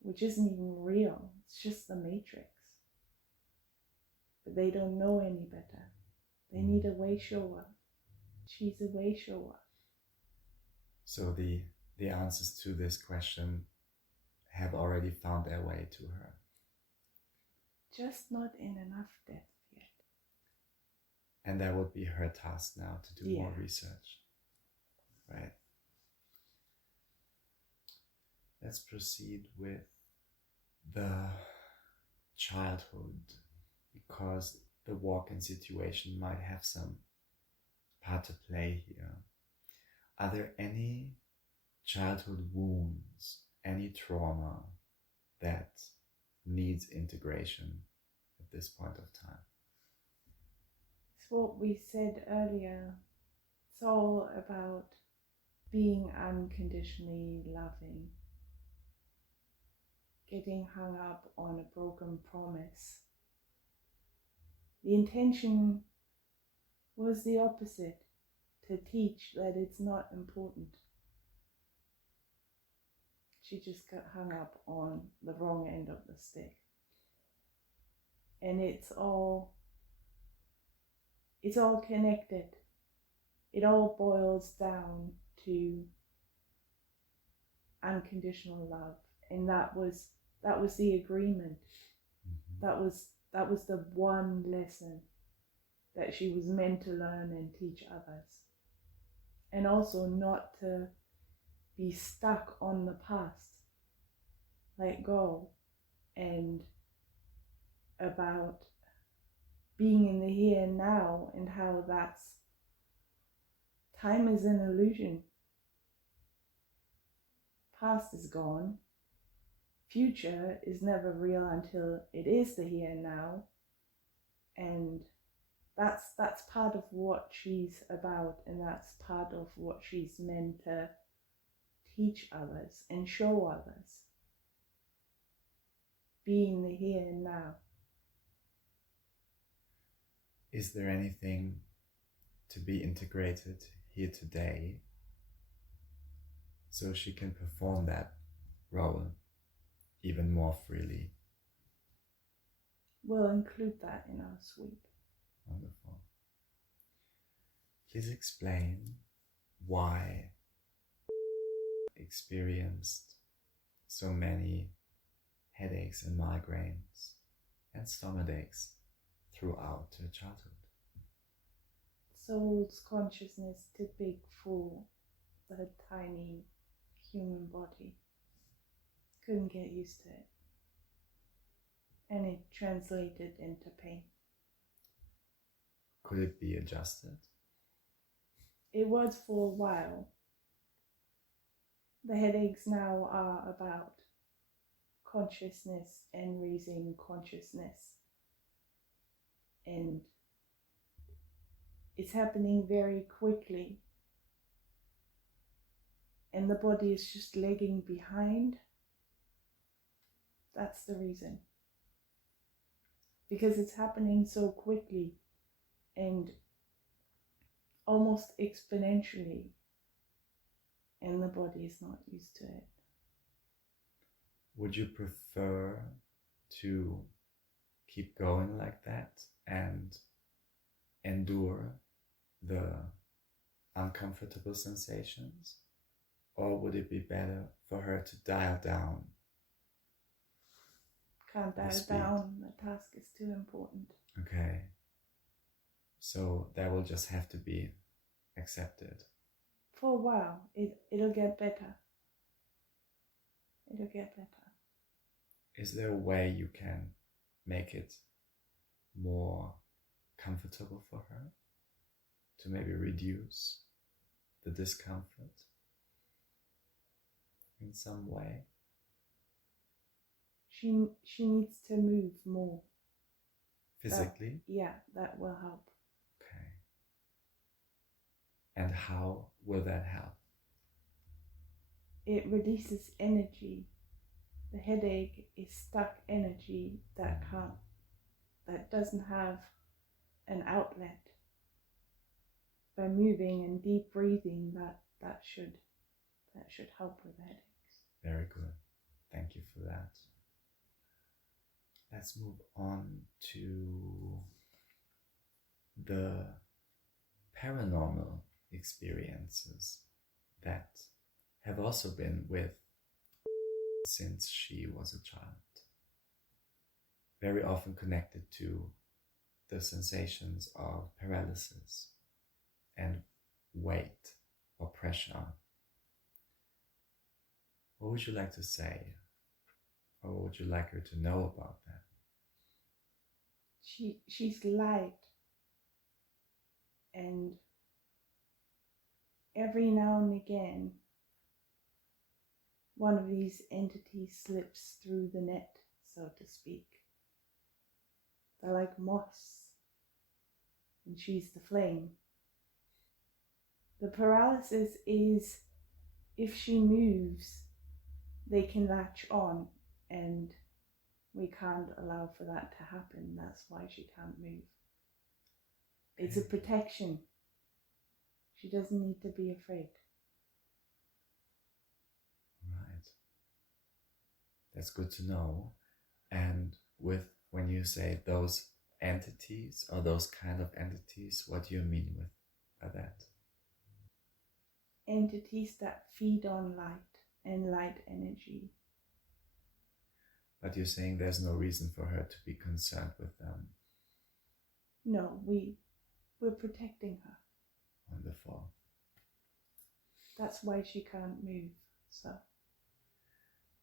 which isn't even real. It's just the matrix. But they don't know any better. They need a way shower. She's a way shower. So the answers to this question have already found their way to her. Just not in enough depth yet. And that would be her task now, to do more research. Right. Let's proceed with the childhood, because the walk-in situation might have some part to play here. Are there any childhood wounds, any trauma that needs integration at this point of time? It's what we said earlier. It's all about being unconditionally loving, getting hung up on a broken promise. The intention was the opposite, to teach that it's not important. She just got hung up on the wrong end of the stick. And it's all connected. It all boils down to unconditional love. And that was the agreement. Mm-hmm. That was the one lesson that she was meant to learn and teach others. And also not to be stuck on the past. Let go. And about being in the here and now, and how time is an illusion. Past is gone. Future is never real until it is the here and now. And that's part of what she's about, and that's part of what she's meant to teach others and show others. Being the here and now. Is there anything to be integrated here today so she can perform that role even more freely? We'll include that in our sweep. Wonderful. Please explain why experienced so many headaches and migraines and stomach aches throughout her childhood. Soul's consciousness too big for the tiny human body. Couldn't get used to it. And it translated into pain. Could it be adjusted? It was for a while. The headaches now are about consciousness and raising consciousness. And it's happening very quickly. And the body is just lagging behind. That's the reason. Because it's happening so quickly and almost exponentially, and the body is not used to it. Would you prefer to keep going like that and endure the uncomfortable sensations? Or would it be better for her to dial down? Can't dial down, the task is too important. Okay. So that will just have to be accepted. For a while, it'll get better. It'll get better. Is there a way you can make it more comfortable for her? To maybe reduce the discomfort in some way? She needs to move more. Physically? That will help. Okay. And how will that help? It releases energy. The headache is stuck energy that doesn't have an outlet. By moving and deep breathing, that should help with headaches. Very good. Thank you for that. Let's move on to the paranormal experiences that have also been with since she was a child. Very often connected to the sensations of paralysis and weight or pressure. What would you like to say? Or what would you like her to know about that? she's light, and every now and again one of these entities slips through the net, so to speak. They're like moss, and she's the flame. The paralysis is if she moves, they can latch on, and we can't allow for that to happen. That's why she can't move. It's a protection. She doesn't need to be afraid. Right. That's good to know. And when you say those entities or those kind of entities, what do you mean by that? Entities that feed on light and light energy. But you're saying there's no reason for her to be concerned with them. No, we're protecting her. Wonderful. That's why she can't move. So.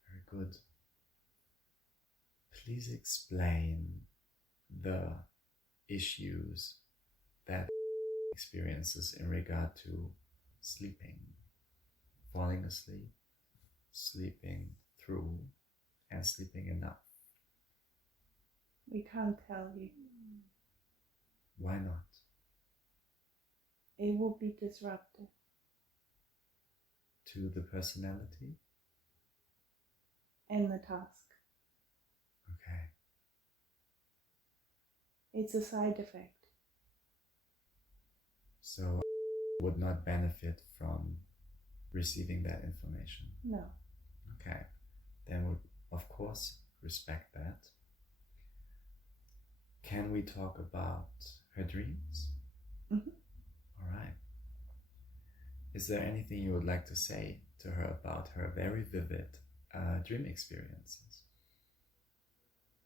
Very good. Please explain the issues that experiences in regard to sleeping, falling asleep, sleeping through, and sleeping enough. We can't tell you. Why not? It will be disruptive. To the personality? And the task. Okay. It's a side effect. So would not benefit from receiving that information? No. Okay. Then we'll, of course, respect that. Can we talk about her dreams? Mm-hmm. All right. Is there anything you would like to say to her about her very vivid dream experiences?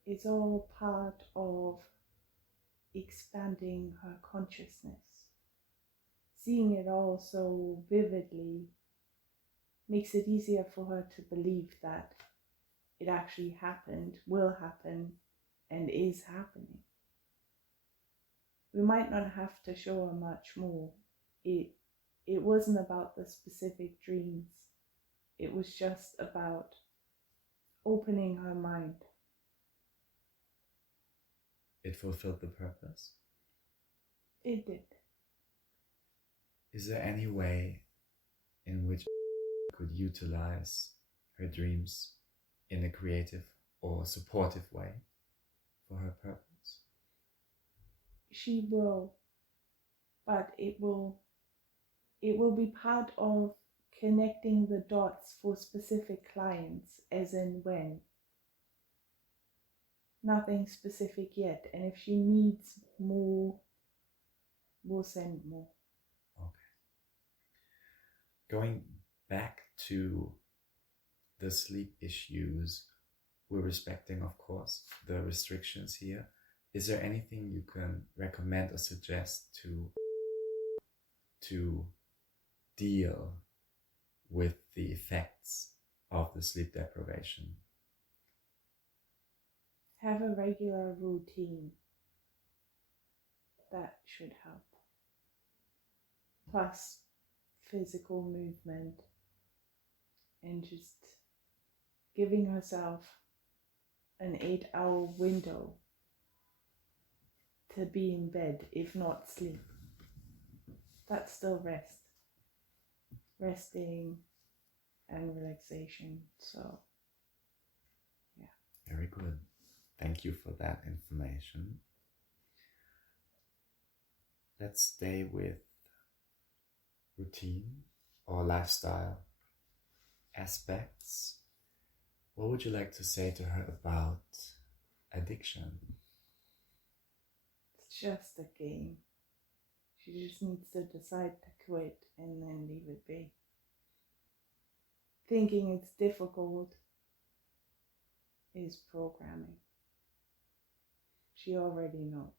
It's all part of expanding her consciousness. Seeing it all so vividly makes it easier for her to believe that it actually happened, will happen, and is happening. We might not have to show her much more. It wasn't about the specific dreams. It was just about opening her mind. It fulfilled the purpose? It did. Is there any way in which could utilize her dreams in a creative or supportive way for her purpose? She will, but it will be part of connecting the dots for specific clients, as in when. Nothing specific yet, and if she needs more, we'll send more. Okay. Going back to the sleep issues, we're respecting, of course, the restrictions here. Is there anything you can recommend or suggest to deal with the effects of the sleep deprivation? Have a regular routine. That should help. Plus physical movement and just giving herself an 8-hour window to be in bed, if not sleep. That's still rest. Resting and relaxation. So, yeah. Very good. Thank you for that information. Let's stay with routine or lifestyle aspects. What would you like to say to her about addiction? It's just a game. She just needs to decide to quit and then leave it be. Thinking it's difficult is programming. She already knows.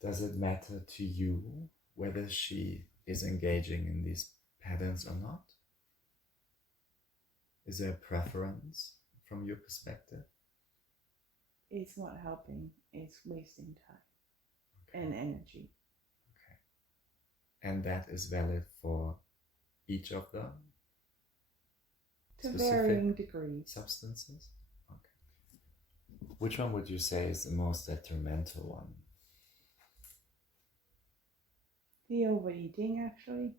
Does it matter to you whether she is engaging in these patterns or not? Is there a preference from your perspective? it's not helping, it's wasting time and energy. Okay. And that is valid for each of them? To varying degrees. Substances? Okay. Which one would you say is the most detrimental one? The overeating, actually.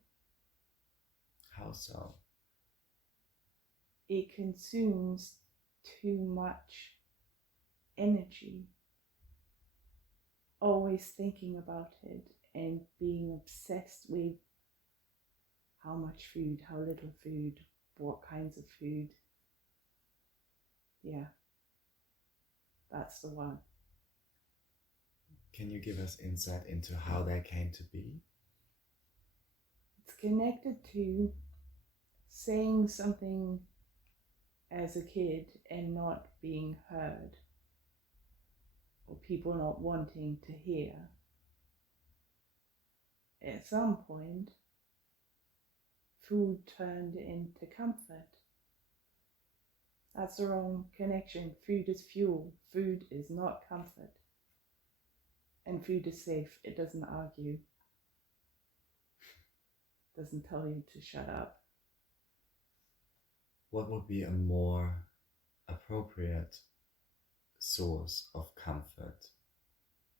How so? It consumes too much energy. Always thinking about it and being obsessed with how much food, how little food, what kinds of food. Yeah, that's the one. Can you give us insight into how that came to be? It's connected to saying something as a kid and not being heard, or people not wanting to hear. At some point, food turned into comfort. That's the wrong connection. Food is fuel. Food is not comfort. And food is safe. It doesn't argue. It doesn't tell you to shut up. What would be a more appropriate source of comfort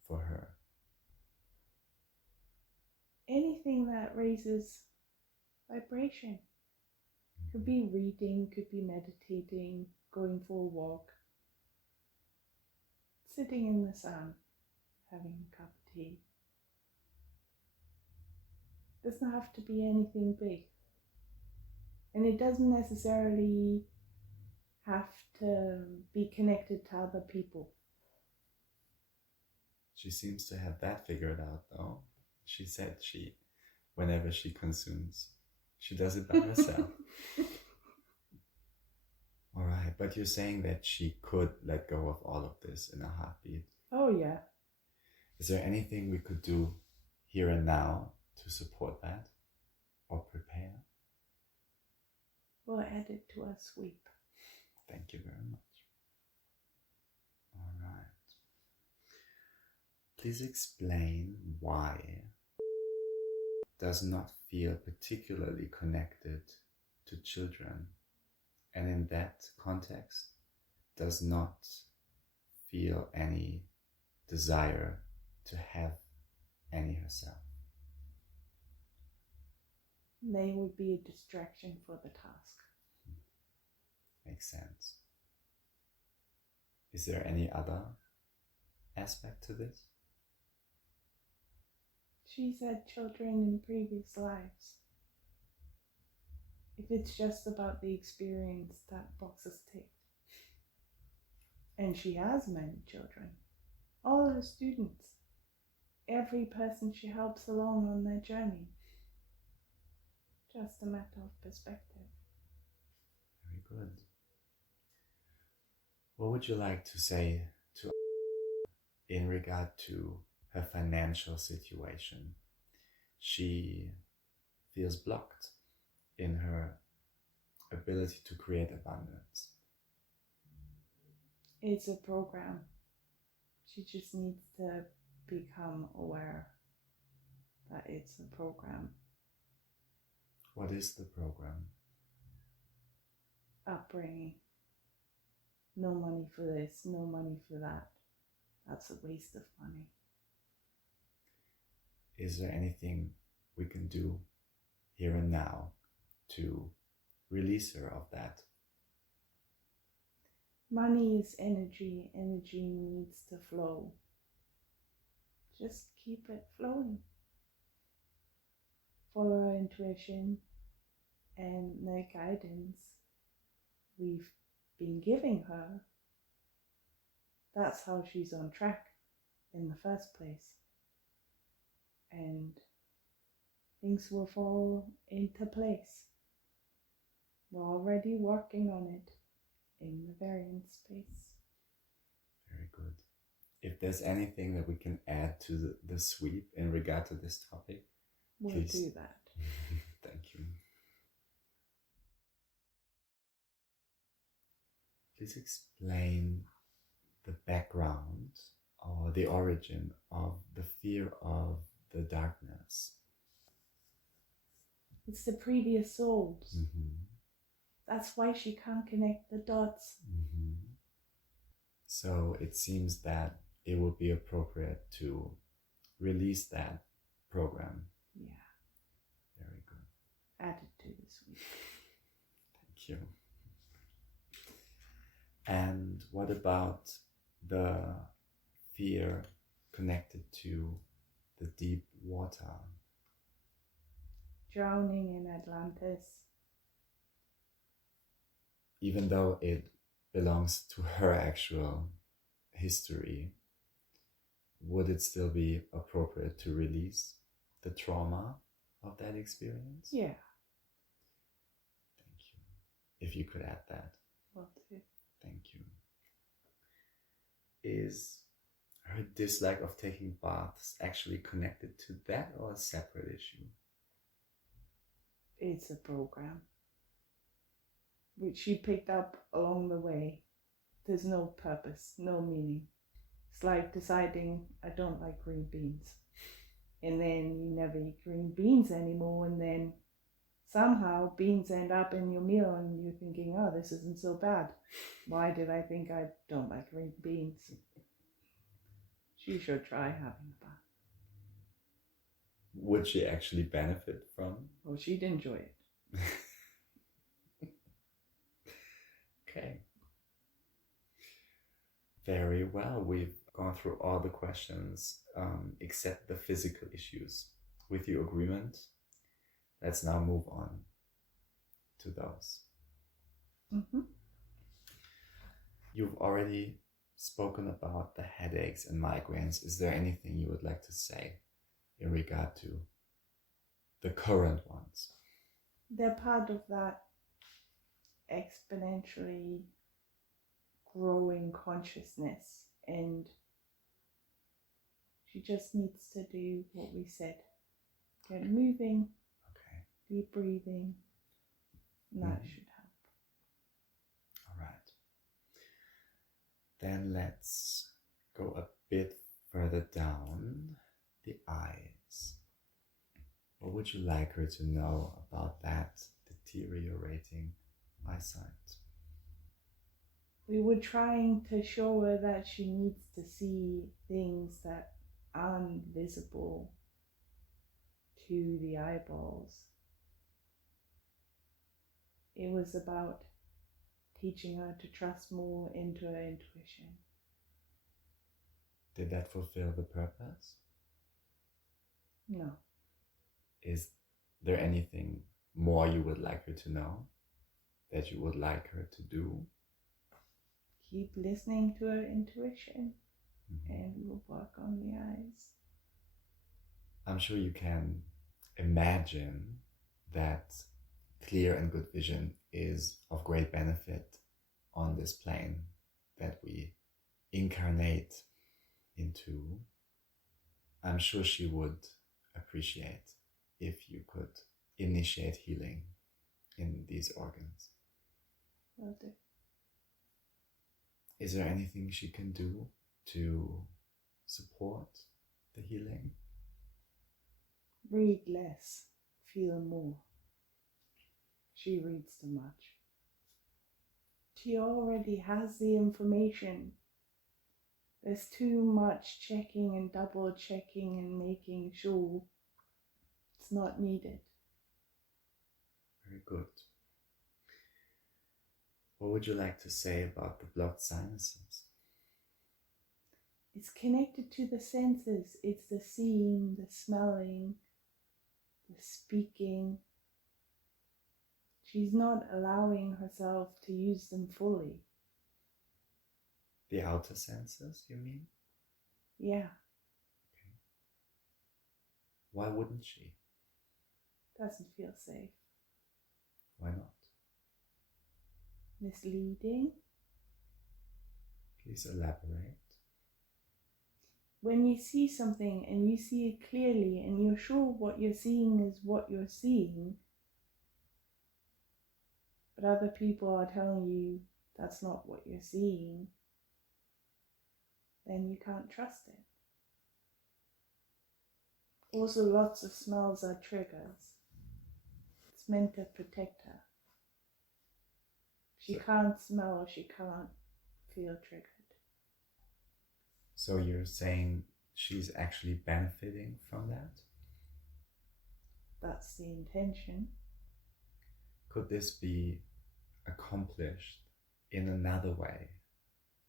for her? Anything that raises vibration. Could be reading, could be meditating, going for a walk, sitting in the sun, having a cup of tea. Doesn't have to be anything big. And it doesn't necessarily have to be connected to other people. She seems to have that figured out, though. She said whenever she consumes, she does it by herself. All right, but you're saying that she could let go of all of this in a heartbeat. Oh, yeah. Is there anything we could do here and now to support that or prepare? We'll add it to our sweep. Thank you very much. All right. Please explain why does not feel particularly connected to children, and in that context does not feel any desire to have any herself. They would be a distraction for the task. Makes sense. Is there any other aspect to this? She's had children in previous lives. If it's just about the experience, that box is ticked. And she has many children. All her students. Every person she helps along on their journey. Just a matter of perspective. Very good. What would you like to say to in regard to her financial situation? She feels blocked in her ability to create abundance. It's a program. She just needs to become aware that it's a program. What is the program? Upbringing. No money for this, no money for that. That's a waste of money. Is there anything we can do here and now to release her of that? Money is energy. Energy needs to flow. Just keep it flowing. Follow her intuition and the guidance we've been giving her. That's how she's on track in the first place. And things will fall into place. We're already working on it in the variance space. Very good. If there's anything that we can add to the sweep in regard to this topic, we'll please do that. Thank you. Please explain the background or the origin of the fear of the darkness? It's the previous souls. Mm-hmm. That's why she can't connect the dots. Mm-hmm. So it seems that it would be appropriate to release that program. Yeah. Very good. Added to this week. Thank you. And what about the fear connected to the deep water? Drowning in Atlantis. Even though it belongs to her actual history, would it still be appropriate to release the trauma of that experience? Yeah. Thank you. If you could add that. Will do. Thank you. Is her dislike of taking baths actually connected to that or a separate issue? It's a program which she picked up along the way. There's no purpose, no meaning. It's like deciding I don't like green beans. And then you never eat green beans anymore, and then somehow beans end up in your meal and you're thinking, oh, this isn't so bad. Why did I think I don't like green beans? She should try having a bath. Would she actually benefit from? Oh, she'd enjoy it. Okay. Very well. We've gone through all the questions except the physical issues. With your agreement, let's now move on to those. Mm-hmm. You've already spoken about the headaches and migraines. Is there anything you would like to say in regard to the current ones? They're part of that exponentially growing consciousness, and she just needs to do what we said. Get moving, Okay. deep breathing, and that should help. All right. Then let's go a bit further down the eyes. What would you like her to know about that deteriorating eyesight? We were trying to show her that she needs to see things that aren't visible to the eyeballs. It was about teaching her to trust more into her intuition. Did that fulfill the purpose? No. Is there anything more you would like her to know? That you would like her to do? Keep listening to her intuition, and we'll work on the eyes. I'm sure you can imagine that clear and good vision is of great benefit on this plane that we incarnate into. I'm sure she would appreciate if you could initiate healing in these organs. Will do. Is there anything she can do to support the healing? Read less, feel more. She reads too much. She already has the information. There's too much checking and double checking and making sure it's not needed. Very good. What would you like to say about the blocked sinuses? It's connected to the senses. It's the seeing, the smelling, the speaking. She's not allowing herself to use them fully. The outer senses, you mean? Yeah. Okay. Why wouldn't she? Doesn't feel safe. Why not? Misleading. Please elaborate. When you see something and you see it clearly and you're sure what you're seeing is what you're seeing, but other people are telling you that's not what you're seeing, then you can't trust it. Also, lots of smells are triggers. It's meant to protect her. She can't smell, she can't feel triggered. So you're saying she's actually benefiting from that? That's the intention. Could this be accomplished in another way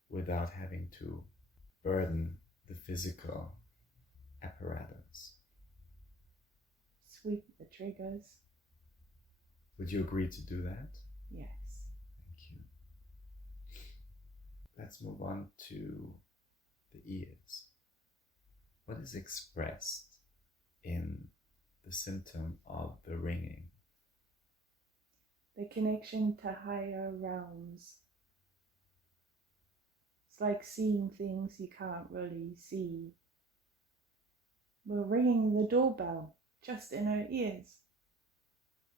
without having to burden the physical apparatus? Sweep the triggers. Would you agree to do that? Yes. Thank you. Let's move on to the ears. What is expressed in the symptom of the ringing? The connection to higher realms. It's like seeing things you can't really see. We're ringing the doorbell just in our ears.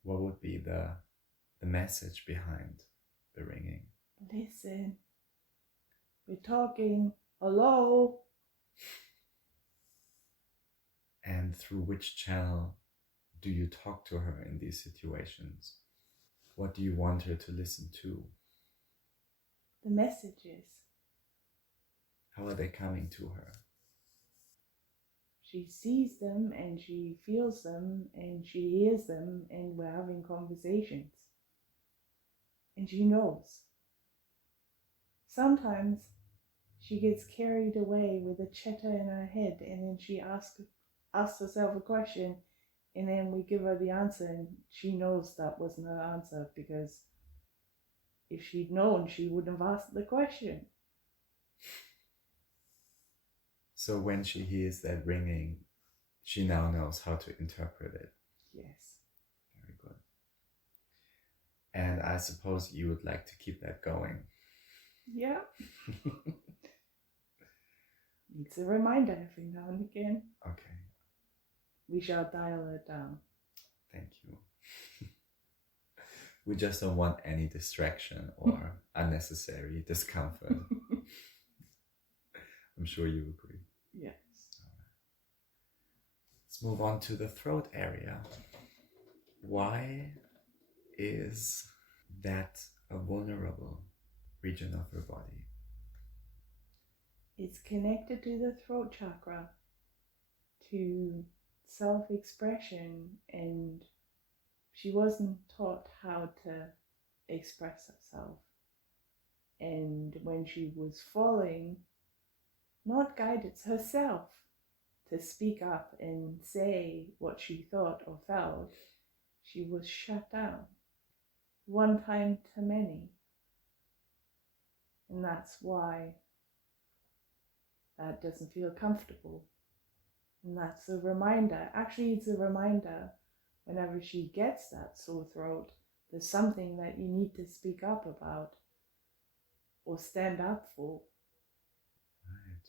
What would be the message behind the ringing? Listen, we're talking. Hello? And through which channel do you talk to her in these situations? What do you want her to listen to? The messages. How are they coming to her? She sees them and she feels them and she hears them, and we're having conversations. And she knows. Sometimes she gets carried away with a chatter in her head, and then she asks herself a question, and then we give her the answer, and she knows that wasn't her answer, because if she'd known, she wouldn't have asked the question. So when she hears that ringing, she now knows how to interpret it. Yes. Very good. And I suppose you would like to keep that going. Yeah. It's a reminder every now and again. Okay. We shall dial it down. Thank you. We just don't want any distraction or unnecessary discomfort. I'm sure you agree. Yes. Let's move on to the throat area. Why is that a vulnerable region of her body? It's connected to the throat chakra, to self-expression, and she wasn't taught how to express herself. And when she was falling, not guidance herself to speak up and say what she thought or felt, she was shut down. One time to many. And that's why that doesn't feel comfortable. And that's a reminder. Actually, it's a reminder whenever she gets that sore throat, there's something that you need to speak up about or stand up for. Right.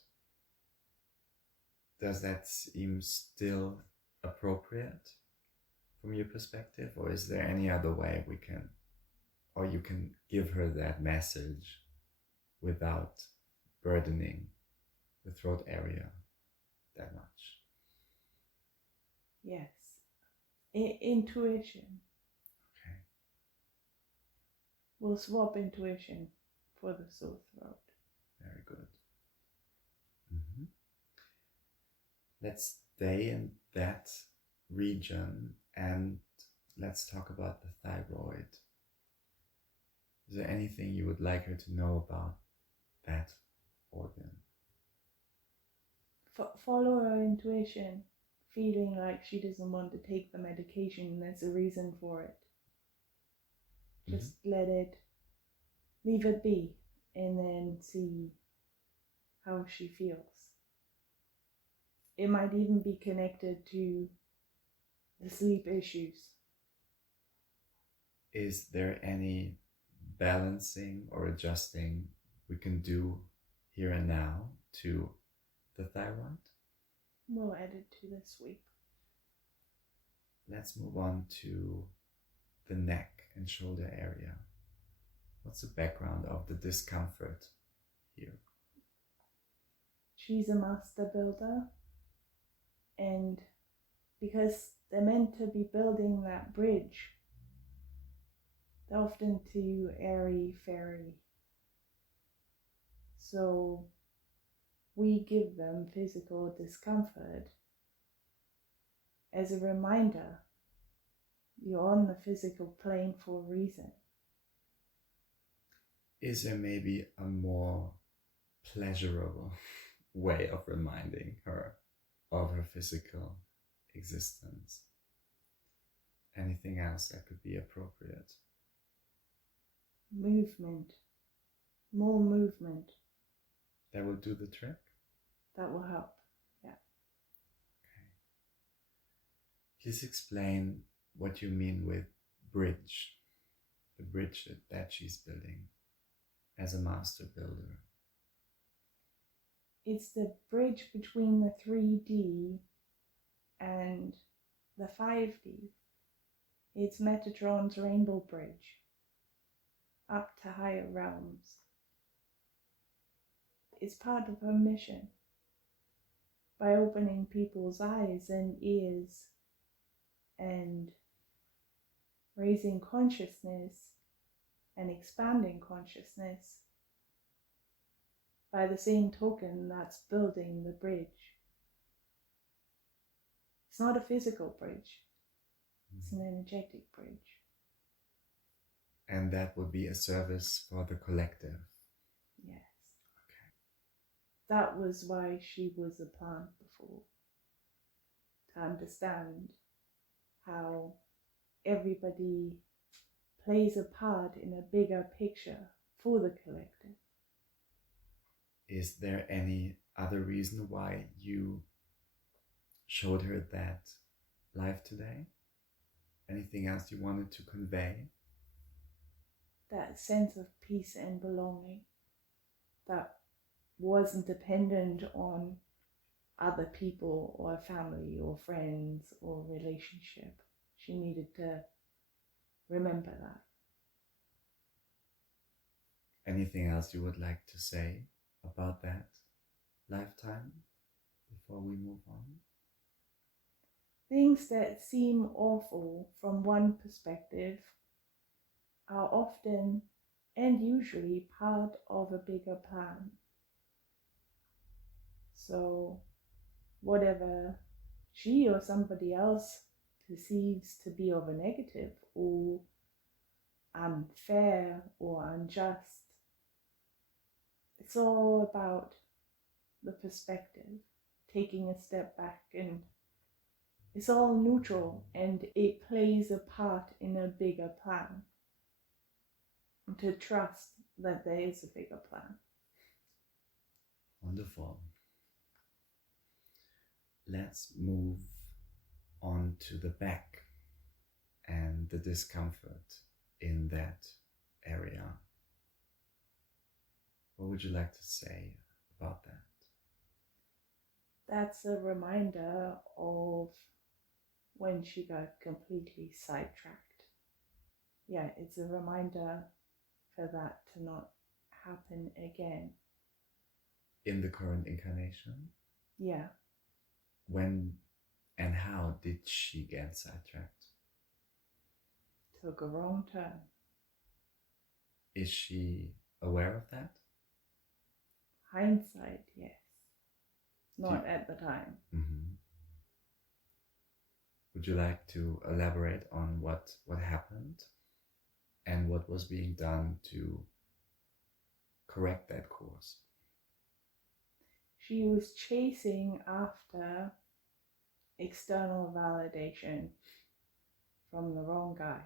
Does that seem still appropriate from your perspective, or is there any other way we can, or you can give her that message without burdening the throat area that much? Yes. Intuition. Okay. We'll swap intuition for the sore throat. Very good. Mm-hmm. Let's stay in that region and let's talk about the thyroid. Is there anything you would like her to know about that organ? Follow her intuition, feeling like she doesn't want to take the medication. There's a reason for it. Just let it, leave it be, and then see how she feels. It might even be connected to the sleep issues. Is there any balancing or adjusting we can do here and now to the thyroid? We'll add it to the sweep. Let's move on to the neck and shoulder area. What's the background of the discomfort here? she's a master builder, and because they're meant to be building that bridge, they're often too airy-fairy. So we give them physical discomfort as a reminder you're on the physical plane for a reason. Is there maybe a more pleasurable way of reminding her of her physical existence? Anything else that could be appropriate? Movement. More movement. That will do the trick? That will help. Yeah. Okay. Please explain what you mean with bridge. The bridge that she's building as a master builder. It's the bridge between the 3D and the 5D. It's Metatron's rainbow bridge up to higher realms. It's part of her mission. By opening people's eyes and ears and raising consciousness and expanding consciousness, by the same token, that's building the bridge. It's not a physical bridge, it's an energetic bridge. And that would be a service for the collective. Yes. Okay. That was why she was a plant before, to understand how everybody plays a part in a bigger picture for the collective. Is there any other reason why you showed her that live today? Anything else you wanted to convey? That sense of peace and belonging that wasn't dependent on other people or family or friends or relationship. She needed to remember that. Anything else you would like to say about that lifetime before we move on? Things that seem awful from one perspective are often and usually part of a bigger plan. So whatever she or somebody else perceives to be of a negative or unfair or unjust, it's all about the perspective, taking a step back, and it's all neutral and it plays a part in a bigger plan. And to trust that there is a bigger plan. Wonderful. Let's move on to the back and the discomfort in that area. What would you like to say about that? That's a reminder of when she got completely sidetracked. Yeah, it's a reminder for that to not happen again. In the current incarnation? Yeah. When and how did she get sidetracked? Took a wrong turn. Is she aware of that? Hindsight, yes. Not at the time. Mm-hmm. Would you like to elaborate on what happened and what was being done to correct that course? She was chasing after external validation from the wrong guy.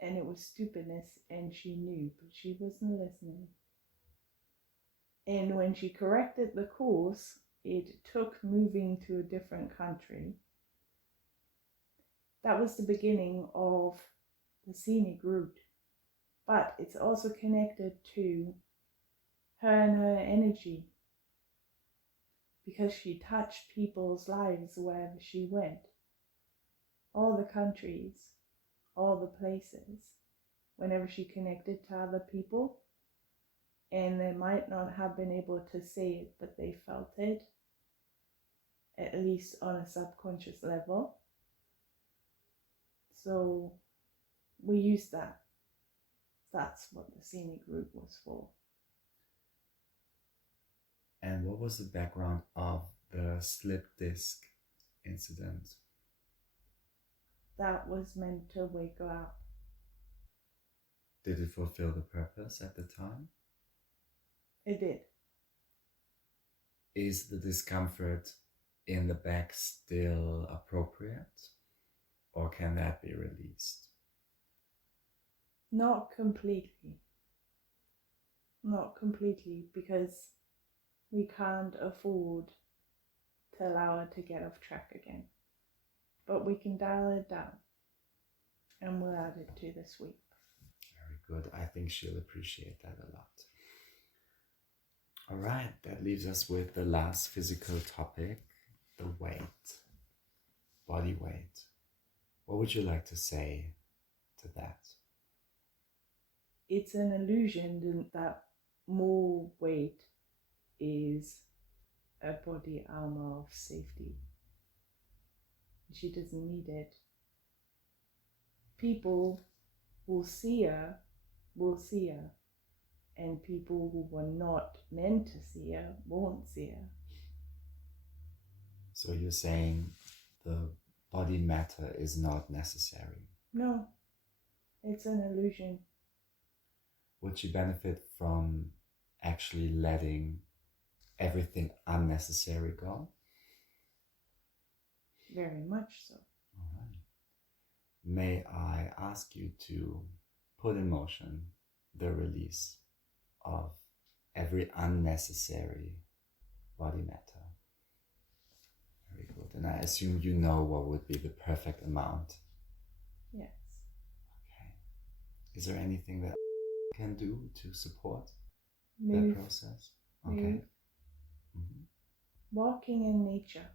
And it was stupidness, and she knew, but she wasn't listening. And when she corrected the course, it took moving to a different country. That was the beginning of the scenic route. But it's also connected to her and her energy, because she touched people's lives wherever she went. All the countries, all the places. Whenever she connected to other people, and they might not have been able to say it, but they felt it, at least on a subconscious level. So we use that. That's what the scenic route was for. And what was the background of the slip disc incident? That was meant to wake her up. Did it fulfill the purpose at the time? It did. Is the discomfort in the back still appropriate, or can that be released? Not completely. Not completely, because we can't afford to allow her to get off track again. But we can dial it down, and we'll add it to the sweep. Very good. I think she'll appreciate that a lot. All right, that leaves us with the last physical topic, the weight, body weight. What would you like to say to that? It's an illusion that more weight is a body armor of safety. She doesn't need it. People will see her, and people who were not meant to see her won't see her. So you're saying the body matter is not necessary? No, it's an illusion. Would she benefit from actually letting everything unnecessary go? Very much so. All right. May I ask you to put in motion the release of every unnecessary body matter? Very good. And I assume you know what would be the perfect amount. Yes. Okay. Is there anything that can do to support Move. that process? Move. Okay. Mm-hmm. Walking in nature.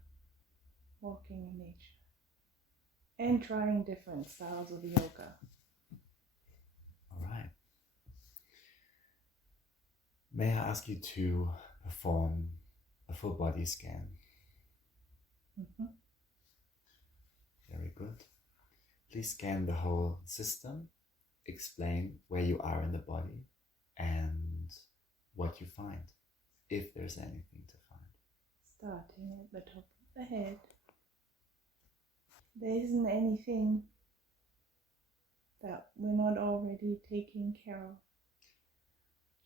And trying different styles of yoga. All right. May I ask you to perform a full body scan? Mm-hmm. Very good. Please scan the whole system. Explain where you are in the body and what you find, if there's anything to find. Starting at the top of the head. There isn't anything that we're not already taking care of.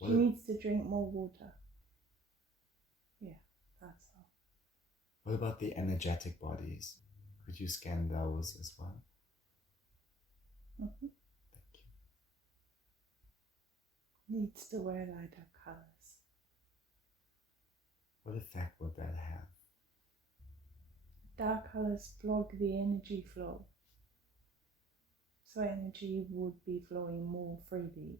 She needs to drink more water. Yeah, that's all. What about the energetic bodies? Could you scan those as well? Mm-hmm. Thank you. Needs to wear lighter colors. What effect would that have? Dark colors block the energy flow. So energy would be flowing more freely.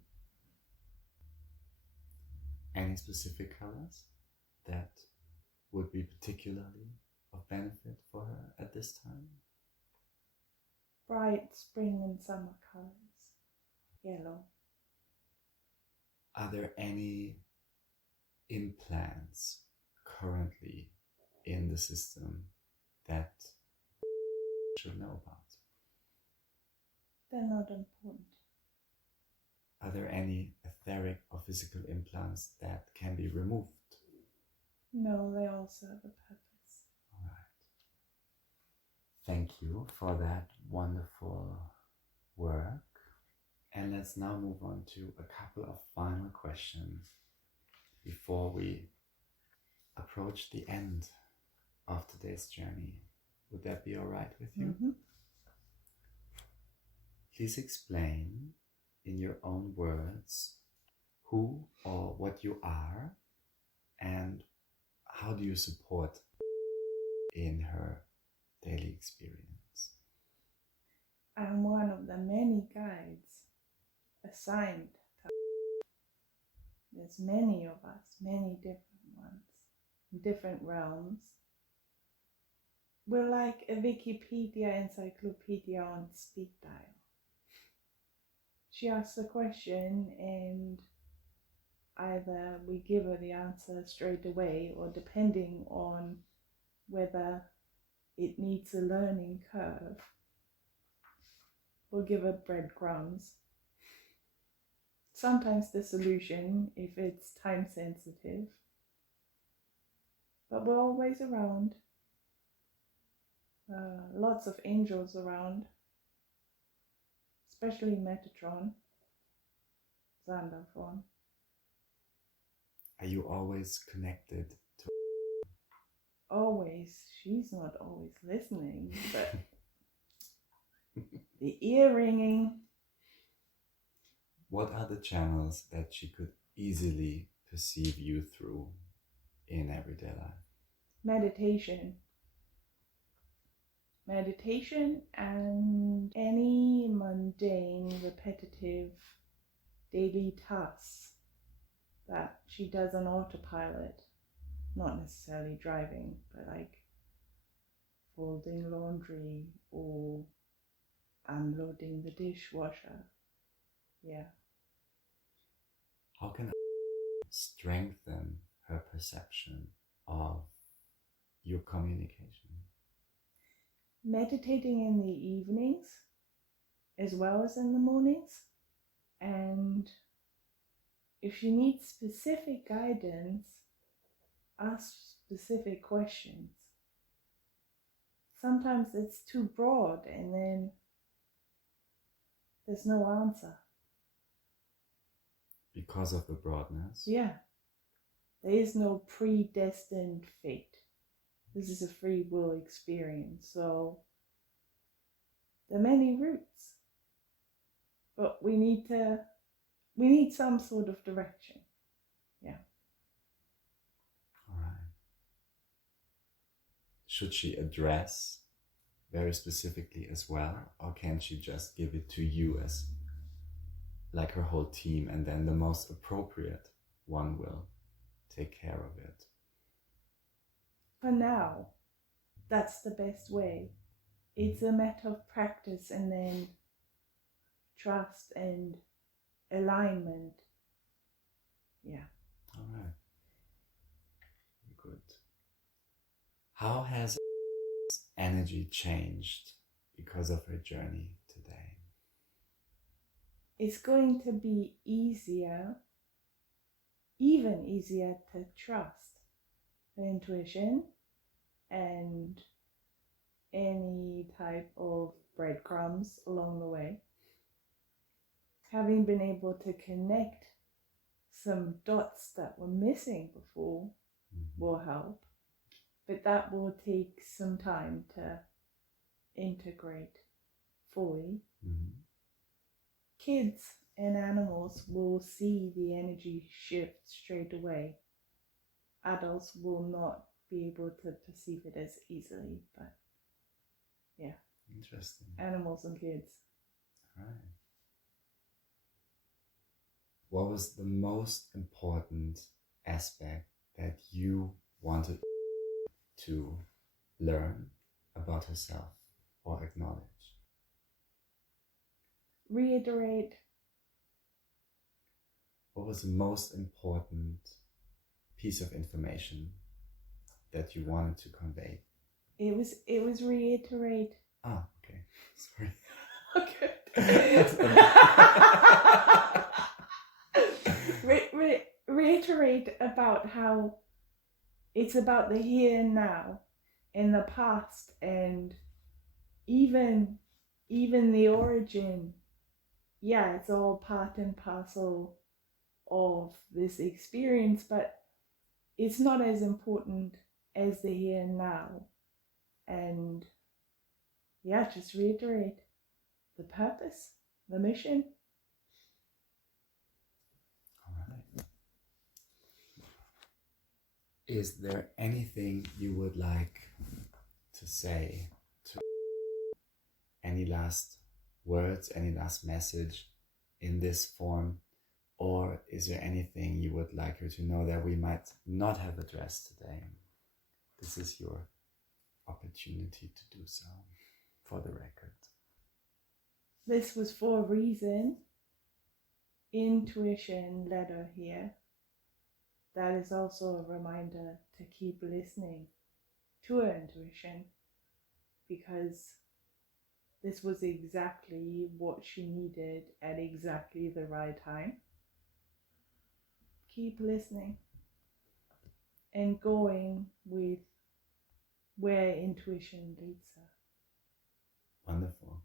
Any specific colors that would be particularly of benefit for her at this time? Bright spring and summer colors. Yellow. Are there any implants currently in the system that should know about? They're not important. Are there any etheric or physical implants that can be removed? No, they all serve a purpose. All right. Thank you for that wonderful work. And let's now move on to a couple of final questions before we approach the end of today's journey. Would that be all right with you? Mm-hmm. Please explain in your own words who or what you are and how do you support in her daily experience. I'm one of the many guides assigned to. There's many of us, many different ones, different realms. We're like a Wikipedia encyclopedia on speed dial. She asks a question and either we give her the answer straight away, or depending on whether it needs a learning curve, we'll give her breadcrumbs. Sometimes the solution if it's time sensitive, but we're always around. Lots of angels around, especially Metatron, Xanderphon. Are you always connected to? Always. She's not always listening, but the ear ringing. What are the channels that she could easily perceive you through in everyday life? Meditation and any mundane, repetitive daily tasks that she does on autopilot, not necessarily driving, but like folding laundry or unloading the dishwasher. Yeah. How can I strengthen her perception of your communication? Meditating in the evenings as well as in the mornings, and if she needs specific guidance, ask specific questions. Sometimes it's too broad and then there's no answer. Because of the broadness? Yeah. There is no predestined fate. This is a free will experience, so there are many routes, but we need some sort of direction. Yeah. All right. Should she address very specifically as well, or can she just give it to you as like her whole team, and then the most appropriate one will take care of it? For now, that's the best way. It's a matter of practice and then trust and alignment. Yeah. All right. Good. How has energy changed because of her journey today? It's going to be easier, even easier to trust her intuition and any type of breadcrumbs along the way. Having been able to connect some dots that were missing before will help, but that will take some time to integrate fully. Kids and animals will see the energy shift straight away. Adults will not be able to perceive it as easily, but yeah. Interesting. Animals and kids. Right. What was the most important aspect that you wanted to learn about herself or acknowledge? Reiterate. What was the most important piece of information that you wanted to convey? It was reiterate. Ah, okay. Sorry. Okay. Reiterate about how it's about the here and now, in the past, and even the origin. Yeah, it's all part and parcel of this experience, but it's not as important as the here and now. And yeah, just reiterate the purpose, the mission. All right. Is there anything you would like to say to any last words, any last message in this form? Or is there anything you would like her to know that we might not have addressed today? This is your opportunity to do so, for the record. This was for a reason. Intuition led her here. that is also a reminder to keep listening to her intuition, because this was exactly what she needed at exactly the right time. Keep listening and going with where intuition leads her. Wonderful.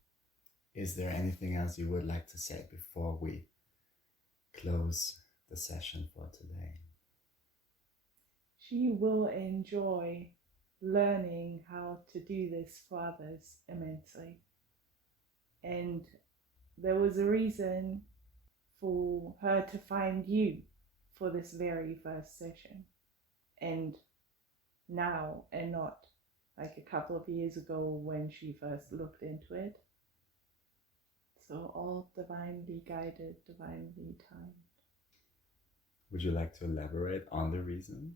Is there anything else you would like to say before we close the session for today? She will enjoy learning how to do this for others immensely. And there was a reason for her to find you for this very first session. And now, and not like a couple of years ago when she first looked into it. So all divinely guided, divinely timed. Would you like to elaborate on the reason?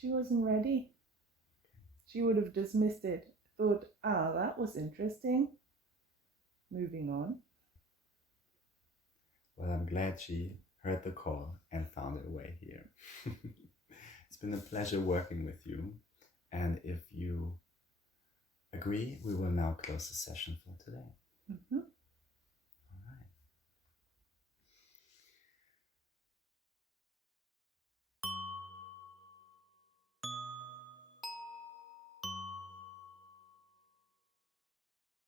She wasn't ready. She would have dismissed it, thought, that was interesting. Moving on. Well, I'm glad she heard the call and found her way here. It's been a pleasure working with you. And if you agree, we will now close the session for today. Mm-hmm.